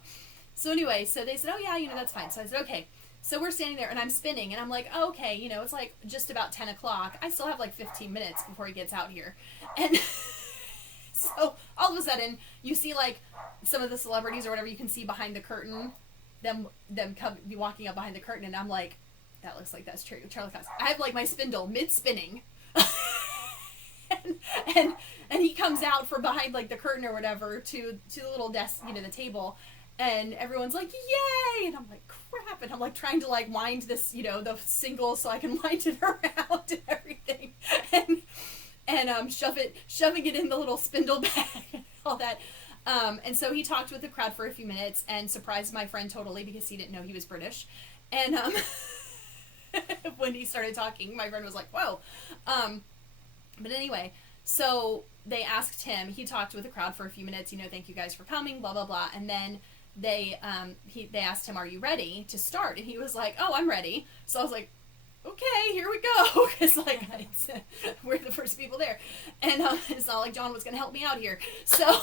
anyway, so they said, oh yeah, that's fine. So I said, okay. So we're standing there, and I'm spinning, and I'm like, oh, okay, it's like just about 10 o'clock. I still have like 15 minutes before he gets out here. And so all of a sudden, you see like some of the celebrities or whatever you can see behind the curtain, them be walking up behind the curtain, and I'm like, that looks like that's Charlie Cox. I have like my spindle mid-spinning. and he comes out from behind like the curtain or whatever to the little desk, the table. And everyone's like, yay! And I'm like, crap. And I'm like trying to like wind this, the single so I can wind it around and everything. And shoving it in the little spindle bag and all that. And so he talked with the crowd for a few minutes and surprised my friend totally, because he didn't know he was British. And when he started talking, my friend was like, whoa. But anyway, so they asked him, he talked with the crowd for a few minutes, thank you guys for coming, blah, blah, blah. And then they asked him, are you ready to start? And he was like, oh, I'm ready. So I was like, okay, here we go. Because like we're the first people there. And it's not like John was going to help me out here. So,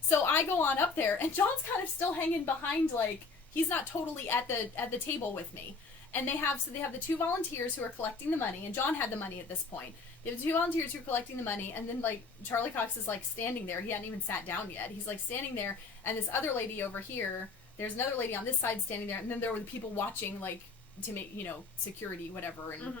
so I go on up there, and John's kind of still hanging behind, like he's not totally at the table with me. And they have the two volunteers who are collecting the money, and John had the money at this point. They have the two volunteers who are collecting the money, and then like Charlie Cox is like standing there. He hadn't even sat down yet. He's like standing there, and this other lady over here, there's another lady on this side standing there, and then there were the people watching, like, to make, security, whatever, and,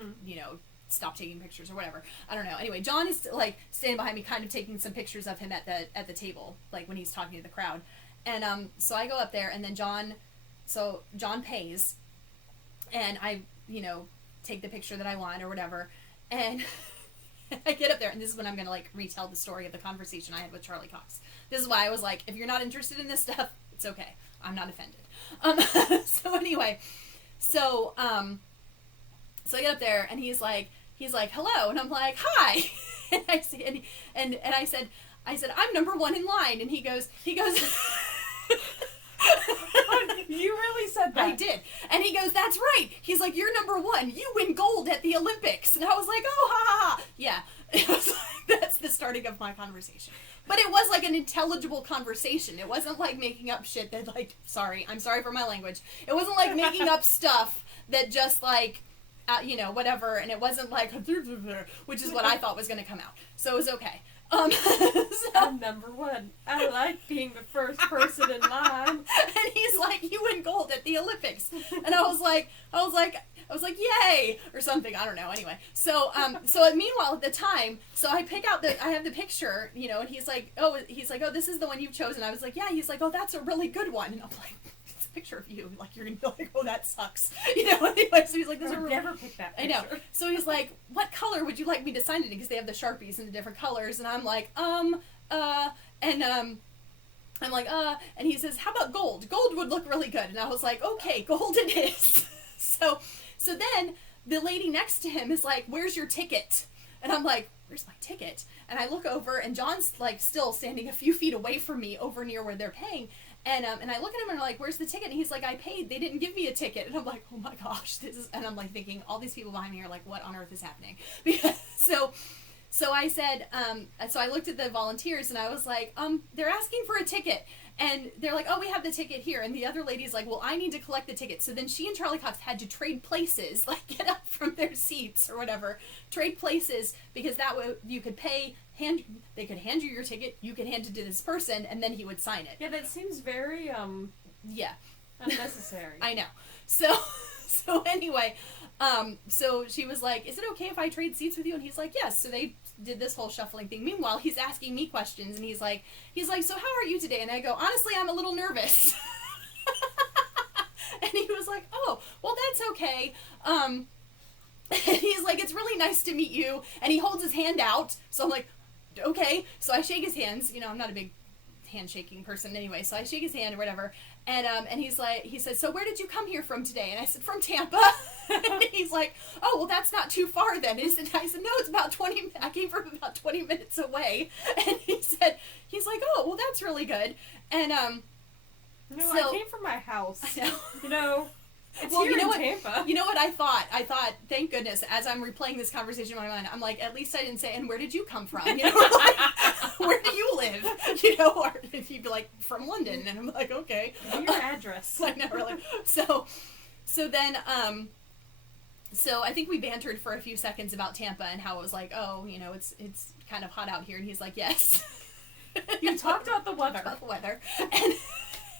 stop taking pictures or whatever. I don't know. Anyway, John is like standing behind me, kind of taking some pictures of him at the table, like when he's talking to the crowd. And so I go up there, and then John pays, and I, take the picture that I want or whatever, and I get up there, and this is when I'm going to, like, retell the story of the conversation I had with Charlie Cox. This is why I was like, if you're not interested in this stuff, it's okay. I'm not offended. So anyway, so I get up there, and he's like, hello, and I'm like, hi. And I say, and I said, I'm number one in line, and he goes, You really said that. I did. And he goes, that's right. He's like, you're number one. You win gold at the Olympics. And I was like, oh, ha, ha, ha. Yeah. It was like, that's the starting of my conversation. But it was like an intelligible conversation. It wasn't like making up shit that, like, I'm sorry for my language. It wasn't like making up stuff that just like, whatever. And it wasn't like, which is what I thought was going to come out. So it was okay. I'm number one. I like being the first person in line. And he's like, you win gold at the Olympics. And I was like, yay, or something. I don't know. Anyway, so meanwhile at the time, so I pick out I have the picture, and he's like, oh, this is the one you've chosen. I was like, yeah. He's like, oh, that's a really good one. And I'm like, it's a picture of you. Like, you're gonna be like, oh, that sucks. Anyway, so he's like, this is never pick that picture. I know. So he's like, what color would you like me to sign it in? Because they have the Sharpies in the different colors. And I'm like, I'm like, and he says, how about gold? Gold would look really good. And I was like, okay, gold it is. So then the lady next to him is like, where's your ticket? And I'm like, where's my ticket? And I look over, and John's like still standing a few feet away from me over near where they're paying. And I look at him, and I'm like, where's the ticket? And he's like, I paid. They didn't give me a ticket. And I'm like, oh my gosh, and I'm like thinking, all these people behind me are like, what on earth is happening? Because, so I said, so I looked at the volunteers, and I was like, they're asking for a ticket. And they're like, oh, we have the ticket here. And the other lady's like, well, I need to collect the ticket. So then she and Charlie Cox had to trade places, like get up from their seats or whatever, trade places, because that way you could pay, they could hand you your ticket, you could hand it to this person, and then he would sign it. Yeah, that seems very, Yeah. Unnecessary. I know. So anyway, so she was like, is it okay if I trade seats with you? And he's like, yes. So they did this whole shuffling thing. Meanwhile, he's asking me questions, and he's like, so how are you today? And I go, honestly, I'm a little nervous. And he was like, oh, well, that's okay. And he's like, it's really nice to meet you. And he holds his hand out. So I'm like, okay. So I shake his hands. You know, I'm not a big handshaking person anyway. So I shake his hand or whatever. And he's like, he said, so where did you come here from today? And I said, from Tampa. And he's like, oh, well, that's not too far then. And I said, no, it's about 20 minutes. I came from about 20 minutes away. And he's like, oh, well, that's really good. And, no, so, I came from my house. I know. You know, it's well, here you know in what, Tampa. You know what I thought? I thought, thank goodness, as I'm replaying this conversation in my mind, I'm like, at least I didn't say, and where did you come from? You know, like, where do you live? You know, or if you'd be like, from London. And I'm like, okay. Your address. I know, really. So then, so I think we bantered for a few seconds about Tampa and how it was like, oh, you know, it's kind of hot out here. And he's like, yes. You talked about the weather. About the weather.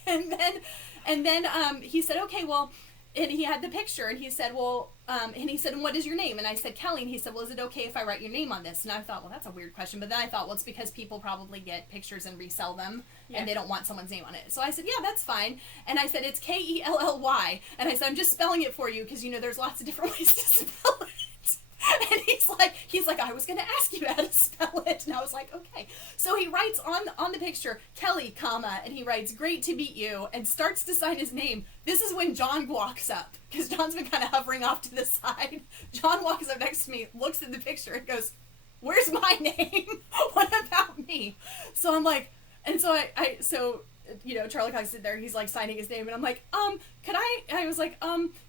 And then he said, okay, well, and he had the picture, and he said, well, and he said, and what is your name? And I said, Kelly. And he said, well, is it okay if I write your name on this? And I thought, well, that's a weird question. But then I thought, well, it's because people probably get pictures and resell them, and they don't want someone's name on it. So I said, yeah, that's fine. And I said, it's Kelly. And I said, I'm just spelling it for you because, you know, there's lots of different ways to spell it. And he's like, I was going to ask you how to spell it. And I was like, okay. So he writes on the picture, Kelly, comma, and he writes, great to meet you, and starts to sign his name. This is when John walks up, because John's been kind of hovering off to the side. John walks up next to me, looks at the picture, and goes, where's my name? What about me? So I'm like, and so so, you know, Charlie Cox is there, he's like signing his name, and I'm like, I was like,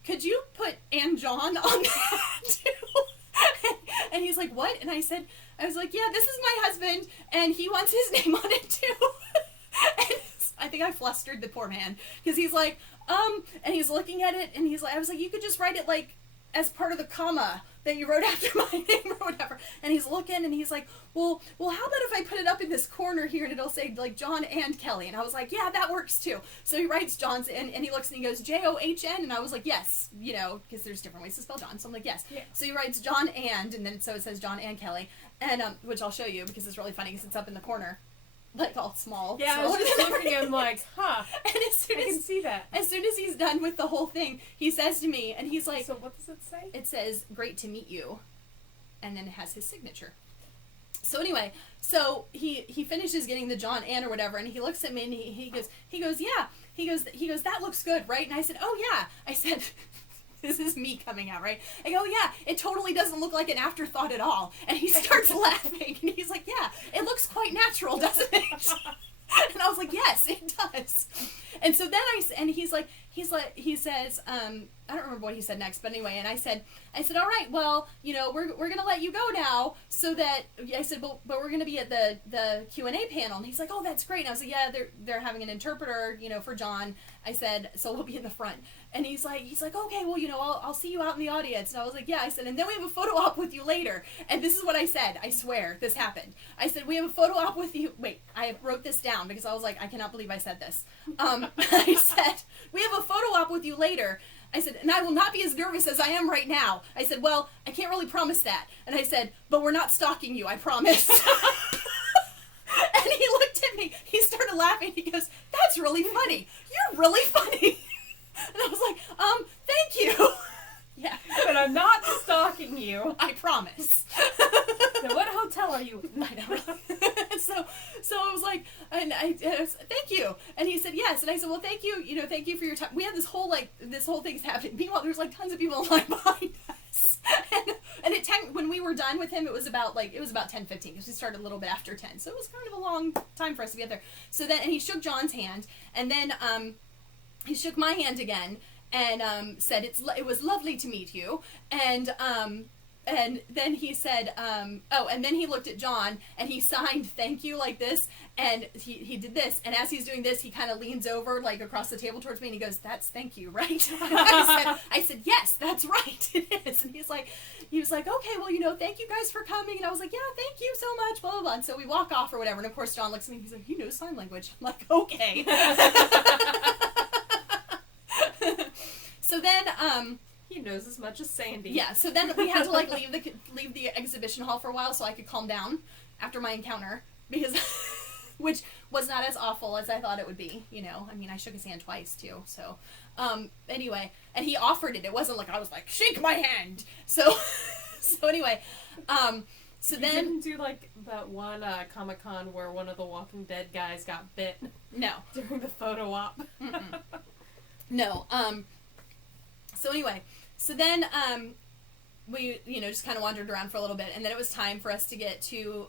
could you put and John on that too? And he's like, what? And I was like, yeah, this is my husband, and he wants his name on it too. And I think I flustered the poor man, because he's like, and he's looking at it, and he's like, I was like, you could just write it like as part of the comma that you wrote after my name or whatever. And he's looking, and he's like, well, how about if I put it up in this corner here, and it'll say like John and Kelly? And I was like, yeah, that works too. So he writes John's, and he looks and he goes, John, and I was like, yes, you know, because there's different ways to spell John. So I'm like, yes. Yeah. So he writes John and then so it says John and Kelly, and which I'll show you because it's really funny because it's up in the corner, like all small. Yeah, I was just looking and like, huh. And I can see that. As soon as he's done with the whole thing, he says to me, and he's like, so what does it say? It says, great to meet you. And then it has his signature. So anyway, so he finishes getting the John and or whatever, and he looks at me and he goes, yeah. He goes, that looks good, right? And I said, oh yeah. I said, this is me coming out, right? I go, yeah, it totally doesn't look like an afterthought at all. And he starts laughing, and he's like, yeah, it looks quite natural, doesn't it? And I was like, yes, it does. And so then he says, I don't remember what he said next, but anyway, and I said, all right, well, you know, we're going to let you go now, so that, I said, but we're going to be at the Q&A panel. And he's like, oh, that's great. And I was like, yeah, they're having an interpreter, you know, for John. I said, so we'll be in the front. And he's like, okay, well, you know, I'll see you out in the audience. And I was like, yeah. I said, and then we have a photo op with you later. And this is what I said. I swear this happened. I said, we have a photo op with you. Wait, I wrote this down because I was like, I cannot believe I said this. I said, we have a photo op with you later. I said, and I will not be as nervous as I am right now. I said, well, I can't really promise that. And I said, but we're not stalking you, I promise. And he looked at me. He started laughing. He goes, that's really funny. You're really funny. And I was like, thank you. Yeah. But I'm not stalking you. I promise. Now, what hotel are you in? I know. So I was like, and I was, thank you. And he said, yes. And I said, well, thank you. You know, thank you for your time. We had this whole thing's happening. Meanwhile, there's like tons of people in line behind us. And when we were done with him, it was about 10:15 because we started a little bit after 10. So it was kind of a long time for us to get there. So then, and he shook John's hand, and then he shook my hand again, and said it was lovely to meet you, and then he said, and then he looked at John and he signed thank you like this, and he did this, and as he's doing this, he kind of leans over like across the table towards me, and he goes, that's thank you, right? I said, yes, that's right, it is. And he was like, okay, well, you know, thank you guys for coming. And I was like, yeah, thank you so much, blah, blah, blah. And so we walk off or whatever, and of course John looks at me and he's like, you know sign language. I'm like, okay. So then, he knows as much as Sandy. yeah, so then we had to like leave the exhibition hall for a while so I could calm down after my encounter, because which was not as awful as I thought it would be, you know. I mean, I shook his hand twice too. So anyway, and he offered it. It wasn't like I was like, shake my hand. So so anyway, so You then didn't do like that one Comic-Con where one of the Walking Dead guys got bit no. during the photo op. No. So anyway, so then we, you know, just kind of wandered around for a little bit, and then it was time for us to get to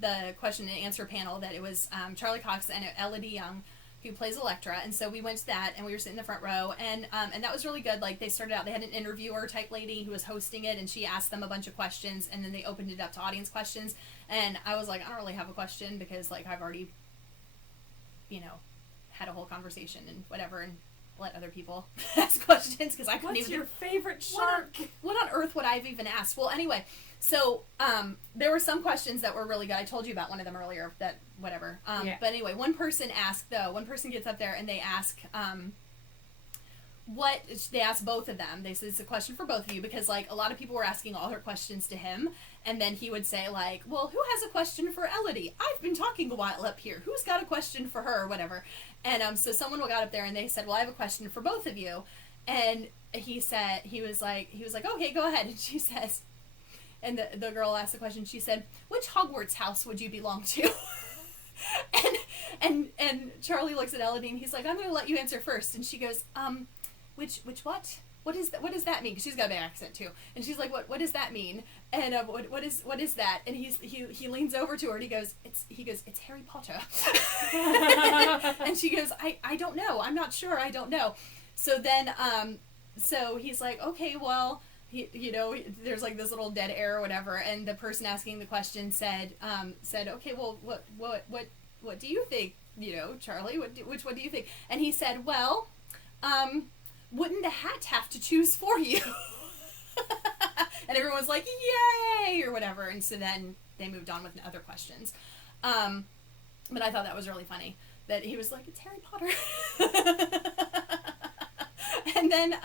the question and answer panel. That it was Charlie Cox and Elodie Young, who plays Elektra, and so we went to that, and we were sitting in the front row, and that was really good. Like, they started out, they had an interviewer type lady who was hosting it, and she asked them a bunch of questions, and then they opened it up to audience questions, and I was like, I don't really have a question, because, like, I've already, you know, had a whole conversation and whatever, and let other people ask questions, because I couldn't What's even... your favorite shark? What on earth would I have even asked? Well, anyway, so there were some questions that were really good. I told you about one of them earlier, that whatever. Yeah. But anyway, one person gets up there and they ask, they ask both of them. They said, it's a question for both of you, because, like, a lot of people were asking all her questions to him, and then he would say, like, well, who has a question for Elodie? I've been talking a while up here. Who's got a question for her, or whatever? And so someone got up there and they said, well, I have a question for both of you. And he was like, okay, go ahead. And she says, and the girl asked the question, she said, which Hogwarts house would you belong to? and Charlie looks at Elodie and he's like, I'm going to let you answer first. And she goes, which what? What does that mean? Because she's got a big accent too. And she's like, what does that mean? And what is that? And he leans over to her and he goes, it's Harry Potter. And she goes, I don't know. I'm not sure. I don't know. So then, so he's like, okay, well, you know, there's like this little dead air or whatever. And the person asking the question said, okay, well, what do you think? You know, Charlie, which one do you think? And he said, well, wouldn't the hat have to choose for you? And everyone's like, yay, or whatever. And so then they moved on with other questions. But I thought that was really funny, that he was like, it's Harry Potter. And then,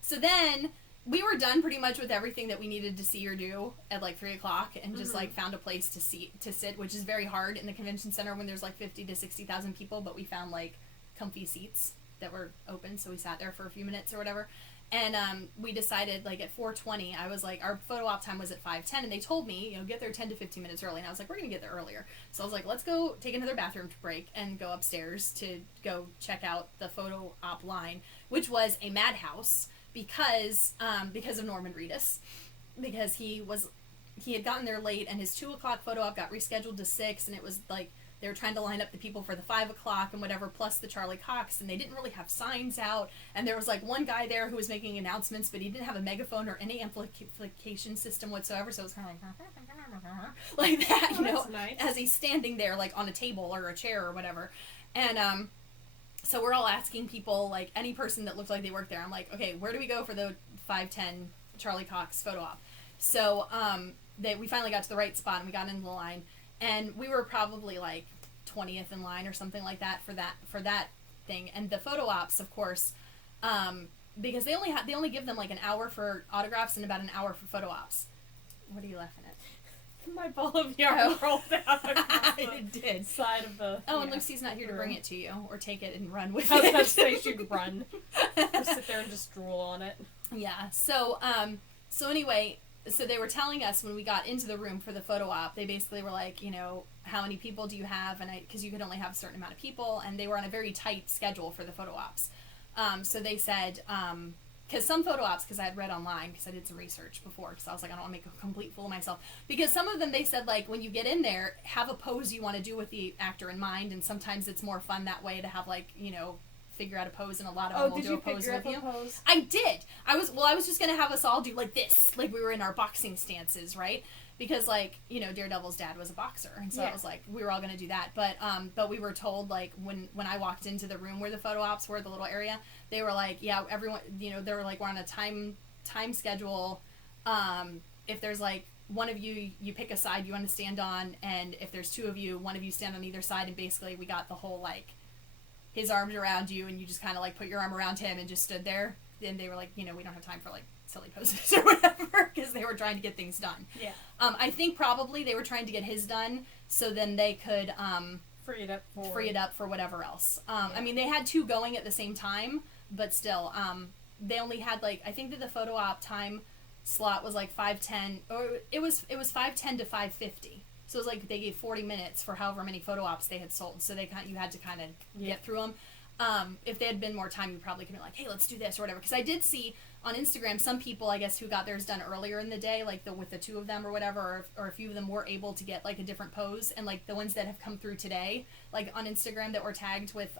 so then we were done pretty much with everything that we needed to see or do at like 3 o'clock, and just like found a place to sit, which is very hard in the convention center when there's like 50 to 60,000 people, but we found like comfy seats that were open, so we sat there for a few minutes or whatever. And we decided, like, at 4:20, I was like, our photo op time was at 5:10, and they told me, you know, get there 10 to 15 minutes early. And I was like, we're going to get there earlier. So I was like, let's go take another bathroom break and go upstairs to go check out the photo op line, which was a madhouse because of Norman Reedus. Because he had gotten there late, and his 2 o'clock photo op got rescheduled to 6, and it was like, they were trying to line up the people for the 5 o'clock and whatever, plus the Charlie Cox, and they didn't really have signs out. And there was like one guy there who was making announcements, but he didn't have a megaphone or any amplification system whatsoever. So it was kind of like that, you know, nice. As he's standing there like on a table or a chair or whatever. And so we're all asking people, like any person that looked like they worked there. I'm like, okay, where do we go for the 5:10 Charlie Cox photo op? So we finally got to the right spot and we got into the line. And we were probably like 20th in line or something like that for that thing. And the photo ops, of course, because they only give them like an hour for autographs and about an hour for photo ops. What are you laughing at? My ball of yarn rolled out across it did. Side of the. Oh, and Lucy's not here to bring it to you or take it and run with I was it. about to say she'd run. Or sit there and just drool on it. Yeah. So anyway. So they were telling us when we got into the room for the photo op, they basically were like, you know, how many people do you have? And because you could only have a certain amount of people, and they were on a very tight schedule for the photo ops. So they said, because some photo ops, because I had read online, because I did some research before, because I was like, I don't want to make a complete fool of myself. Because some of them, they said, like, when you get in there, have a pose you want to do with the actor in mind, and sometimes it's more fun that way to have, like, you know, figure out a pose, and a lot of them will do a pose with you. Pose? I did. I was just gonna have us all do like this, like we were in our boxing stances, right? Because like, you know, Daredevil's dad was a boxer, and so I was like, we were all gonna do that. But we were told, like, when I walked into the room where the photo ops were, the little area, they were like, yeah, everyone, you know, they were like, we're on a time schedule. If there's like one of you pick a side you want to stand on, and if there's two of you, one of you stand on either side, and basically we got the whole like his arms around you, and you just kind of like put your arm around him and just stood there then they were like, we don't have time for like silly poses or whatever, because they were trying to get things done. Yeah. I think probably they were trying to get his done so then they could free it up for whatever else. I mean, they had 2 going at the same time, but still, they only had like, I think that the photo op time slot was like 5:10, or it was 5:10 to 5:50. So it was like they gave 40 minutes for however many photo ops they had sold. So you had to kind of get through them. If they had been more time, you probably could be like, hey, let's do this or whatever. Because I did see on Instagram some people, I guess, who got theirs done earlier in the day, like with the 2 of them or whatever, or a few of them were able to get like a different pose. And like the ones that have come through today, like on Instagram that were tagged with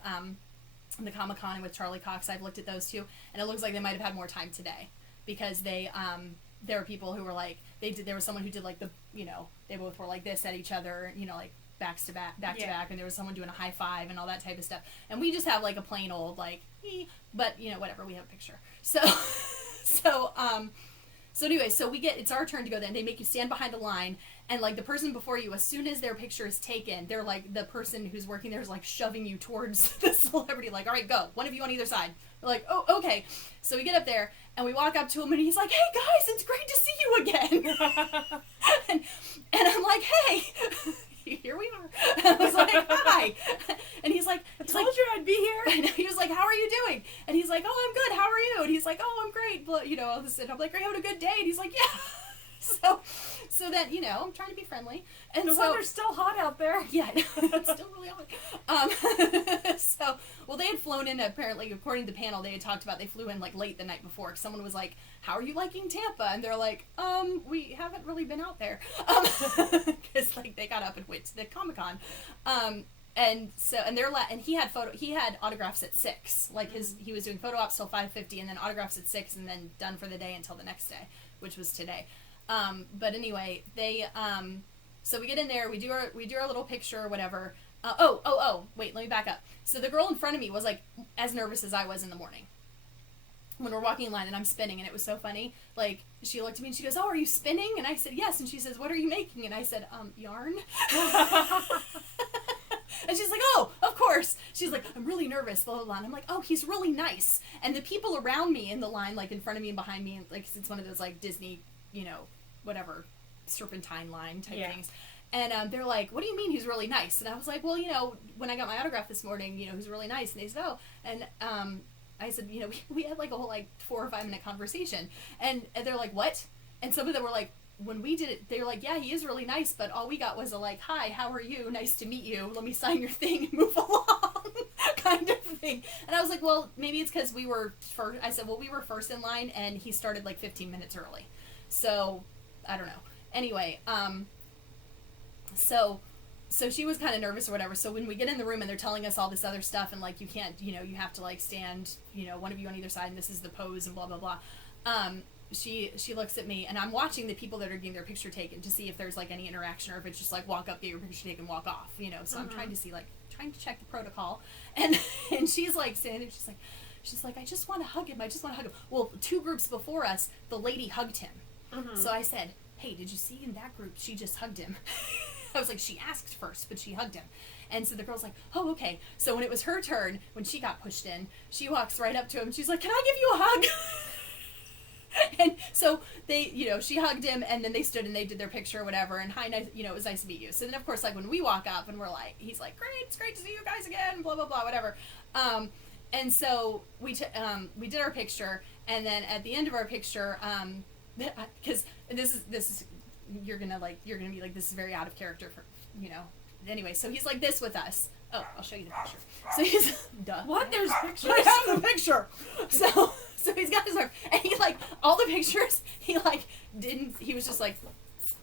the Comic-Con and with Charlie Cox, I've looked at those 2, and it looks like they might have had more time today because there were people who were like, there was someone who did like they both were like this at each other, like back to back, and there was someone doing a high five and all that type of stuff. And we just have like a plain old like, but whatever, we have a picture. So anyway, so it's our turn to go then. They make you stand behind a line, and like the person before you, as soon as their picture is taken, they're like, the person who's working there is like shoving you towards the celebrity, like, all right, go, one of you on either side. We're like, oh, okay. So we get up there and we walk up to him and he's like, hey guys, it's great to see you again. and I'm like, hey, here we are. And I was like, hi. And he's like, I told you I'd be here. And he was like, how are you doing? And he's like, oh, I'm good. How are you? And he's like, oh, I'm great. But, all this, and I'm like, are you having a good day? And he's like, yeah. So then, I'm trying to be friendly. And the weather's still hot out there. Yeah, it's still really hot. Well, they had flown in, apparently, according to the panel, they had talked about they flew in, like, late the night before. 'Cause someone was like, how are you liking Tampa? And they're like, we haven't really been out there. Because, like, they got up and went to the Comic-Con. And he had autographs at 6. Like, he was doing photo ops till 5:50, and then autographs at 6, and then done for the day until the next day, which was today. But anyway, so we get in there, we do our little picture or whatever. Wait, let me back up. So the girl in front of me was like as nervous as I was in the morning when we're walking in line and I'm spinning, and it was so funny. Like, she looked at me and she goes, oh, are you spinning? And I said, yes. And she says, what are you making? And I said, yarn. And she's like, oh, of course. She's like, I'm really nervous, blah, blah, blah. And I'm like, oh, he's really nice. And the people around me in the line, like in front of me and behind me, like, it's one of those like Disney, whatever, serpentine line type things. And they're like, what do you mean he's really nice? And I was like, well, when I got my autograph this morning, he's really nice. And they said, oh. And I said, we had like a whole like 4 or 5 minute conversation. And they're like, what? And some of them were like, when we did it, they were like, yeah, he is really nice, but all we got was a like, hi, how are you? Nice to meet you. Let me sign your thing and move along kind of thing. And I was like, well, maybe it's because we were first. I said, well, we were first in line, and he started like 15 minutes early. So, I don't know. Anyway, so she was kind of nervous or whatever. So when we get in the room and they're telling us all this other stuff and like, you can't, you have to like stand, one of you on either side and this is the pose and blah, blah, blah. She looks at me and I'm watching the people that are getting their picture taken to see if there's like any interaction or if it's just like walk up, get your picture taken, walk off, So I'm trying to check the protocol. And she's like standing there, she's like, I just want to hug him. Well, 2 groups before us, the lady hugged him. Mm-hmm. So I said, hey, did you see in that group, she just hugged him. I was like, she asked first, but she hugged him. And so the girl's like, oh, okay. So when it was her turn, when she got pushed in, she walks right up to him. She's like, can I give you a hug? And so they, she hugged him, and then they stood and they did their picture or whatever, and hi, nice, it was nice to meet you. So then, of course, like, when we walk up and we're like, he's like, great, it's great to see you guys again, blah, blah, blah, whatever. And so we did our picture, and then at the end of our picture, because this is you're gonna be like, this is very out of character for anyway, so he's like this with us. Oh, I'll show you the picture. So he's duh. What? There's pictures? I have the picture. So he's got his arm, and he like all the pictures he like didn't. He was just like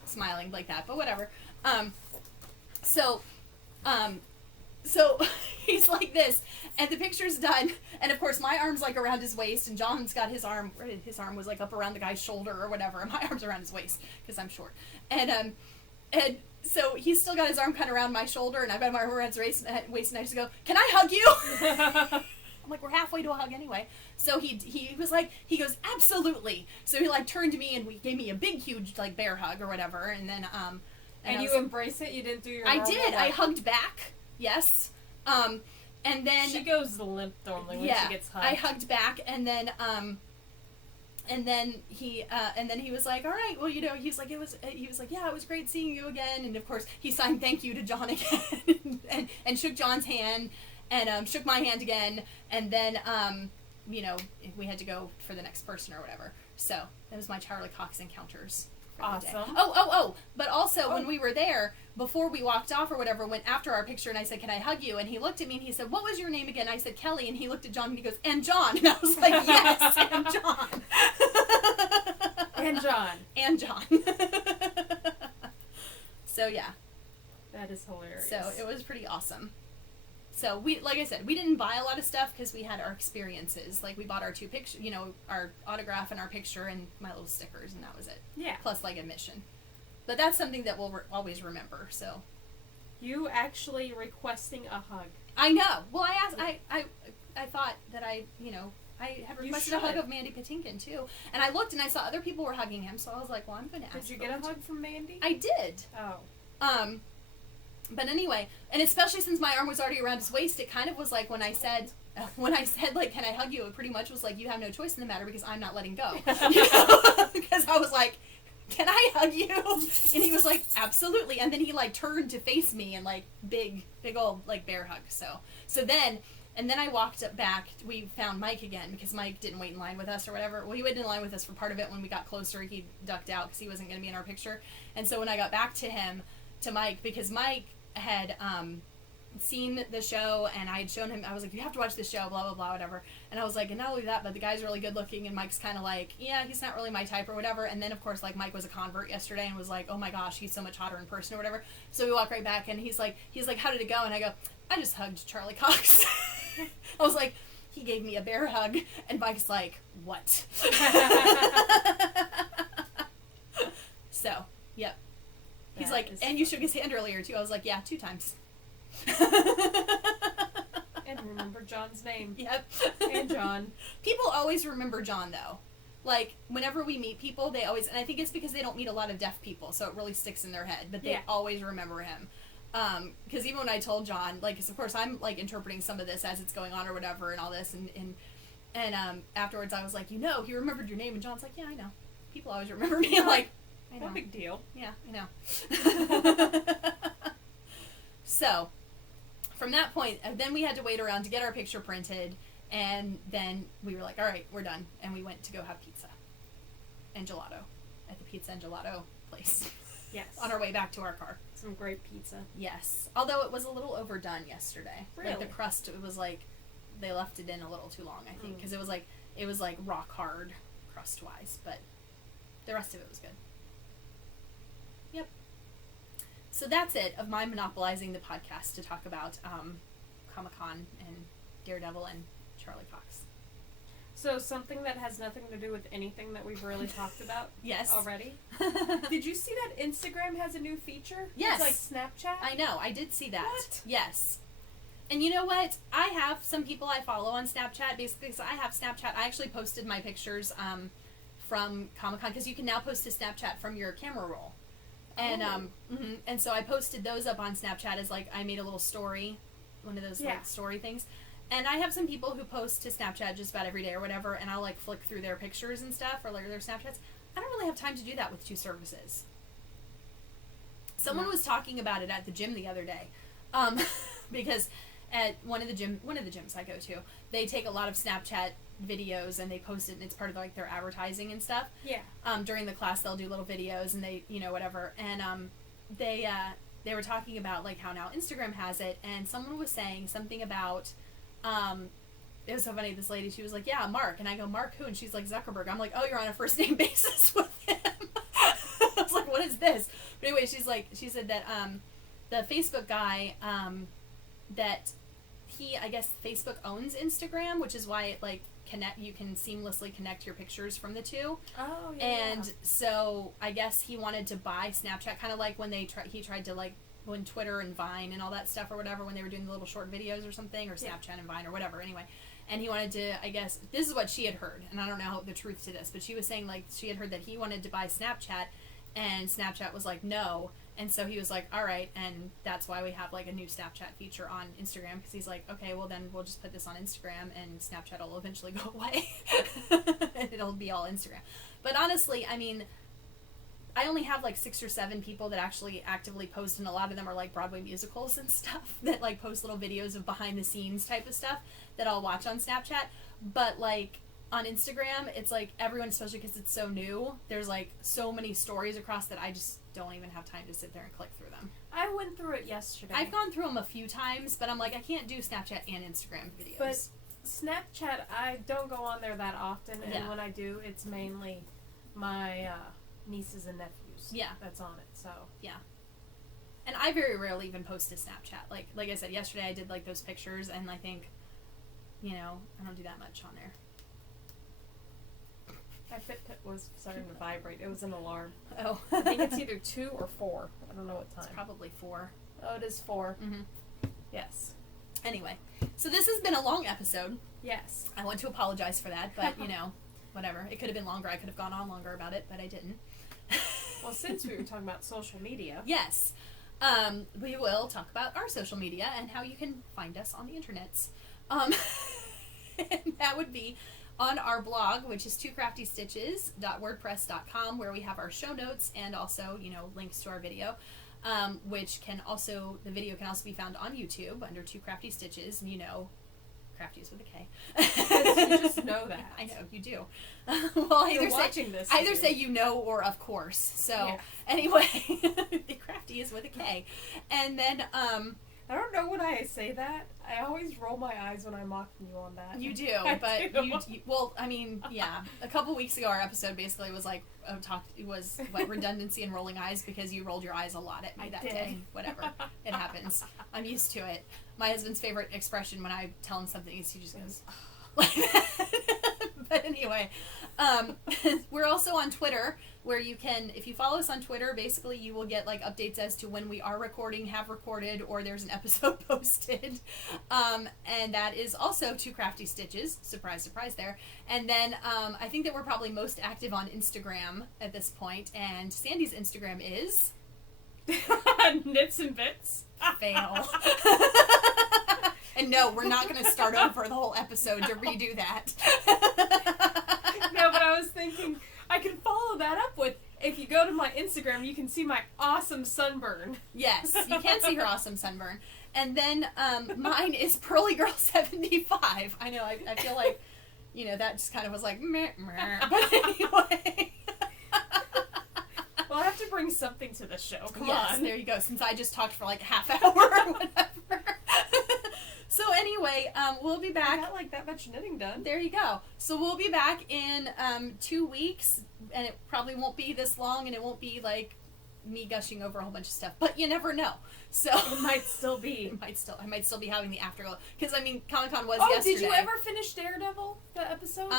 smiling like that, but whatever. So he's like this, and the picture's done, and of course my arm's like around his waist, and John's got his arm was like up around the guy's shoulder or whatever, and my arm's around his waist because I'm short, and so he's still got his arm kind of around my shoulder, and I've got my arm around his waist, and I just go, can I hug you? I'm like, we're halfway to a hug anyway. So he was like, he goes, absolutely. So he like turned to me and gave me a big huge like bear hug or whatever, and then and you embrace it. You didn't do your. I did. I hugged back. Yes. And then she goes limp normally when she gets hugged. I hugged back, and then And then he was like, all right, well, you know, he was like, yeah, it was great seeing you again. And of course he signed thank you to John again and shook John's hand and shook my hand again. And then, you know, we had to go for the next person or whatever. So that was my Charlie Cox encounters. Awesome. But also when we were there, before we walked off or whatever, went after our picture and I said, can I hug you? And he looked at me and he said, what was your name again? I said, Kelly. And he looked at John and he goes, and John. And I was like, yes, and John. And John. And John. So yeah. That is hilarious. So it was pretty awesome. So we, like I said, we didn't buy a lot of stuff because we had our experiences. Like we bought our 2 pictures, you know, our autograph and our picture and my little stickers, and that was it. Yeah. Plus like admission. But that's something that we'll always remember. So. You actually requesting a hug. I know. Well, I asked. I thought that I had requested a hug of Mandy Patinkin too, and I looked and I saw other people were hugging him, so I was like, well, I'm going to ask. Did you get a hug from Mandy? I did. Oh. But anyway, and especially since my arm was already around his waist, it kind of was like when I said like, can I hug you? It pretty much was like, you have no choice in the matter because I'm not letting go. Because I was like, can I hug you? And he was like, absolutely. And then he like turned to face me and like big old like bear hug. So then I walked up back. We found Mike again because Mike didn't wait in line with us or whatever. Well, he waited in line with us for part of it. When we got closer, he ducked out because he wasn't going to be in our picture. And so when I got back to Mike, because Mike had seen the show and I had shown him, I was like, you have to watch this show, blah blah blah, whatever. And I was like, and not only that, but the guy's really good looking, and Mike's kind of like, yeah, he's not really my type or whatever. And then of course, like, Mike was a convert yesterday and was like, oh my gosh, he's so much hotter in person or whatever. So we walk right back and he's like, how did it go? And I go, I just hugged Charlie Cox. I was like, he gave me a bear hug. And Mike's like, what? So yep. He's like, and you shook his hand earlier too. I was like, yeah, 2 times. And remember John's name. Yep. And John. People always remember John though. Like whenever we meet people, they always, and I think it's because they don't meet a lot of deaf people, so it really sticks in their head. But they always remember him. Because even when I told John, like, 'cause of course I'm like interpreting some of this as it's going on or whatever and all this, and afterwards I was like, you know, he remembered your name, and John's like, yeah, I know. People always remember me. I'm like, I know. No big deal. Yeah, I know. So, from that point, then we had to wait around to get our picture printed, and then we were like, all right, we're done. And we went to go have pizza and gelato at the pizza and gelato place. Yes. On our way back to our car. Some great pizza. Yes. Although it was a little overdone yesterday. Really? Like the crust, it was like, they left it in a little too long, I think. Because it was like rock hard crust-wise. But the rest of it was good. Yep. So that's it of my monopolizing the podcast to talk about Comic-Con and Daredevil and Charlie Cox. So something that has nothing to do with anything that we've really talked about Yes. already. Did you see that Instagram has a new feature? Yes. It's like Snapchat? I know. I did see that. What? Yes. And you know what? I have some people I follow on Snapchat. Basically, so I have Snapchat. I actually posted my pictures from Comic-Con because you can now post to Snapchat from your camera roll. And and so I posted those up on Snapchat as like I made a little story, one of those like story things. And I have some people who post to Snapchat just about every day or whatever, and I'll like flick through their pictures and stuff or like their Snapchats. I don't really have time to do that with 2 services. Someone was talking about it at the gym the other day, because at one of the gyms I go to, they take a lot of Snapchat videos and they post it, and it's part of like their advertising and stuff. Yeah. During the class, they'll do little videos and they, you know, whatever. And they were talking about like how now Instagram has it, and someone was saying something about, it was so funny. This lady, she was like, "Yeah, Mark," and I go, "Mark who?" And she's like, "Zuckerberg." I'm like, "Oh, you're on a first name basis with him." I was like, "What is this?" But anyway, she said that the Facebook guy, that I guess Facebook owns Instagram, which is why it like you can seamlessly connect your pictures from the 2. Oh, yeah. And so I guess he wanted to buy Snapchat, kind of like when he tried to like when Twitter and Vine and all that stuff or whatever, when they were doing the little short videos or something, or Snapchat and Vine or whatever. Anyway, and he wanted to, I guess this is what she had heard, and I don't know the truth to this, but she was saying like she had heard that he wanted to buy Snapchat, and Snapchat was like no, And so he was like, all right, and that's why we have like a new Snapchat feature on Instagram, because he's like, okay, well then we'll just put this on Instagram and Snapchat will eventually go away and it'll be all Instagram. But honestly, I mean, I only have like 6 or 7 people that actually actively post, and a lot of them are like Broadway musicals and stuff that like post little videos of behind the scenes type of stuff that I'll watch on Snapchat. But like on Instagram, it's like everyone, especially because it's so new, there's like so many stories across that I just don't even have time to sit there and click through them. I went through it yesterday. I've gone through them a few times, but I'm like, I can't do Snapchat and Instagram videos. But Snapchat, I don't go on there that often, and Yeah. when I do, it's mainly my nieces and nephews. Yeah. That's on it. So And I very rarely even post to Snapchat. Like I said, yesterday I did like those pictures, and I think, I don't do that much on there. my Fitbit was starting to vibrate. It was an alarm. Oh. I think it's either 2 or 4. I don't know what time. It's probably 4. Oh, it is 4. Mm-hmm. Yes. Anyway, so this has been a long episode. Yes. I want to apologize for that, but, whatever. It could have been longer. I could have gone on longer about it, but I didn't. Well, since we were talking about social media. Yes. We will talk about our social media and how you can find us on the internets. And that would be on our blog, which is twocraftystitches.wordpress.com, where we have our show notes and also, links to our video, the video can also be found on YouTube under Two Crafty Stitches, and crafty is with a K. You just know that. I know, you do. Well, You're watching this. either say or of course. So, yeah. Anyway, the crafty is with a K. And then, I don't know when I say that. I always roll my eyes when I'm mocking you on that. you do, I but do. yeah. A couple weeks ago, our episode basically was like, redundancy and rolling eyes, because you rolled your eyes a lot at me that day. Whatever. It happens. I'm used to it. My husband's favorite expression when I tell him something is he just goes, like that. But anyway, we're also on Twitter, where you can, if you follow us on Twitter, basically you will get like updates as to when we are recording, have recorded, or there's an episode posted. And that is also Two Crafty Stitches. Surprise, surprise there. And then I think that we're probably most active on Instagram at this point, and Sandy's Instagram is Knits and Bits. fail. And no, we're not going to start over the whole episode to redo that. No, but I was thinking I can follow that up with, if you go to my Instagram, you can see my awesome sunburn. Yes, you can see her awesome sunburn. And then mine is PearlyGirl75. I know, I feel like, that just kind of was like, meh, meh. But anyway. Well, I have to bring something to the show. Come Yes, on. there you go, since I just talked for like a half hour or whatever. So anyway, we'll be back. I got like that much knitting done. There you go. So we'll be back in 2 weeks, and it probably won't be this long, and it won't be like me gushing over a whole bunch of stuff, but you never know. So It might still be. I might still be having the afterglow, because Comic-Con was Oh, yesterday. did you ever finish Daredevil, the episodes?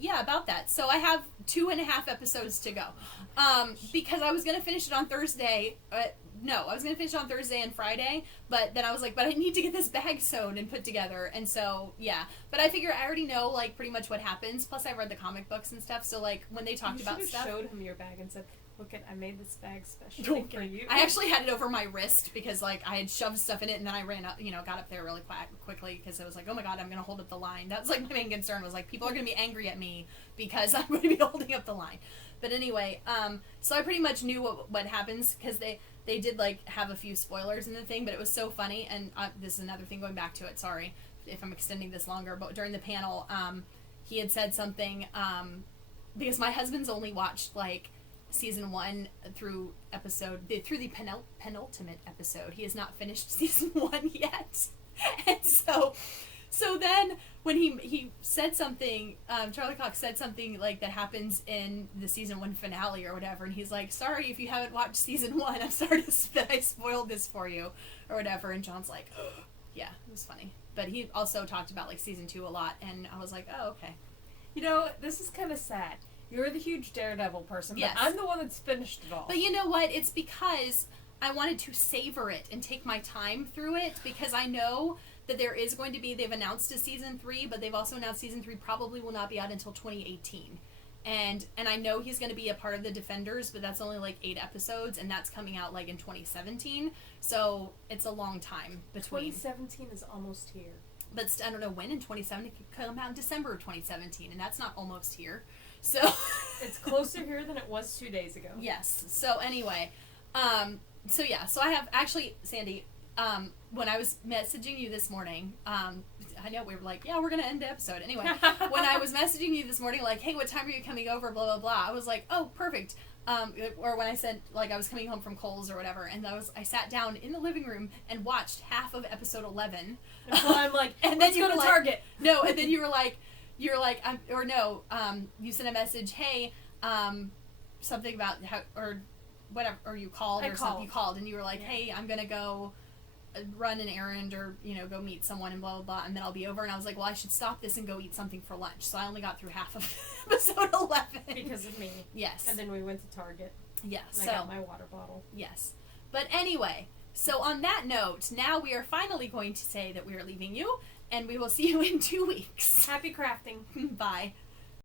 Yeah, about that. So I have 2.5 episodes to go. Because I was gonna finish it on Thursday. No, I was going to finish it on Thursday and Friday, but then I was like, but I need to get this bag sewn and put together, and so, yeah. But I figure I already know, like, pretty much what happens, plus I read the comic books and stuff, so, like, when they talked about stuff... You showed him your bag and said, look, I made this bag specially for you. I actually had it over my wrist, because, like, I had shoved stuff in it, and then I ran up, got up there really quickly, because I was like, oh my god, I'm going to hold up the line. That was, like, my main concern, was, like, people are going to be angry at me, because I'm going to be holding up the line. But anyway, so I pretty much knew what happens, because they did, like, have a few spoilers in the thing, but it was so funny, and this is another thing going back to it, sorry if I'm extending this longer, but during the panel, he had said something, because my husband's only watched, like, season 1 through the penultimate episode. He has not finished season 1 yet. And so then when he said something, Charlie Cox said something like that happens in the season 1 finale or whatever, and he's like, sorry if you haven't watched season 1, I'm sorry that I spoiled this for you or whatever, and John's like, oh. Yeah, it was funny. But he also talked about like season 2 a lot, and I was like, oh, okay. This is kind of sad. You're the huge Daredevil person, but Yes. I'm the one that's finished it all. But you know what? It's because I wanted to savor it and take my time through it, because I know that there is going to be, they've announced a season 3, but they've also announced season 3 probably will not be out until 2018. And I know he's going to be a part of the Defenders, but that's only like 8 episodes, and that's coming out like in 2017. So it's a long time between. 2017 is almost here. But I don't know when in 2017. It could come out in December of 2017, and that's not almost here. So it's closer here than it was 2 days ago. Yes. So anyway, so yeah. So I have actually, Sandy. When I was messaging you this morning, I know we were like, yeah, we're gonna end the episode anyway. When I was messaging you this morning, like, hey, what time are you coming over? Blah blah blah. I was like, oh, perfect. Or when I said like I was coming home from Kohl's or whatever, and I sat down in the living room and watched half of episode 11. And so I'm like, and let's then you go to were Target. No, and then you were like, you sent a message, hey, something about how or whatever, or you called or something. You called and you were like, hey, I'm gonna go run an errand or go meet someone and blah blah blah, and then I'll be over. And I was like, well, I should stop this and go eat something for lunch. So I only got through half of episode 11 because of me. Yes. And then we went to Target. Yeah. And I got my water bottle. Yes. But anyway, so on that note, now we are finally going to say that we are leaving you, and we will see you in 2 weeks. Happy crafting. Bye.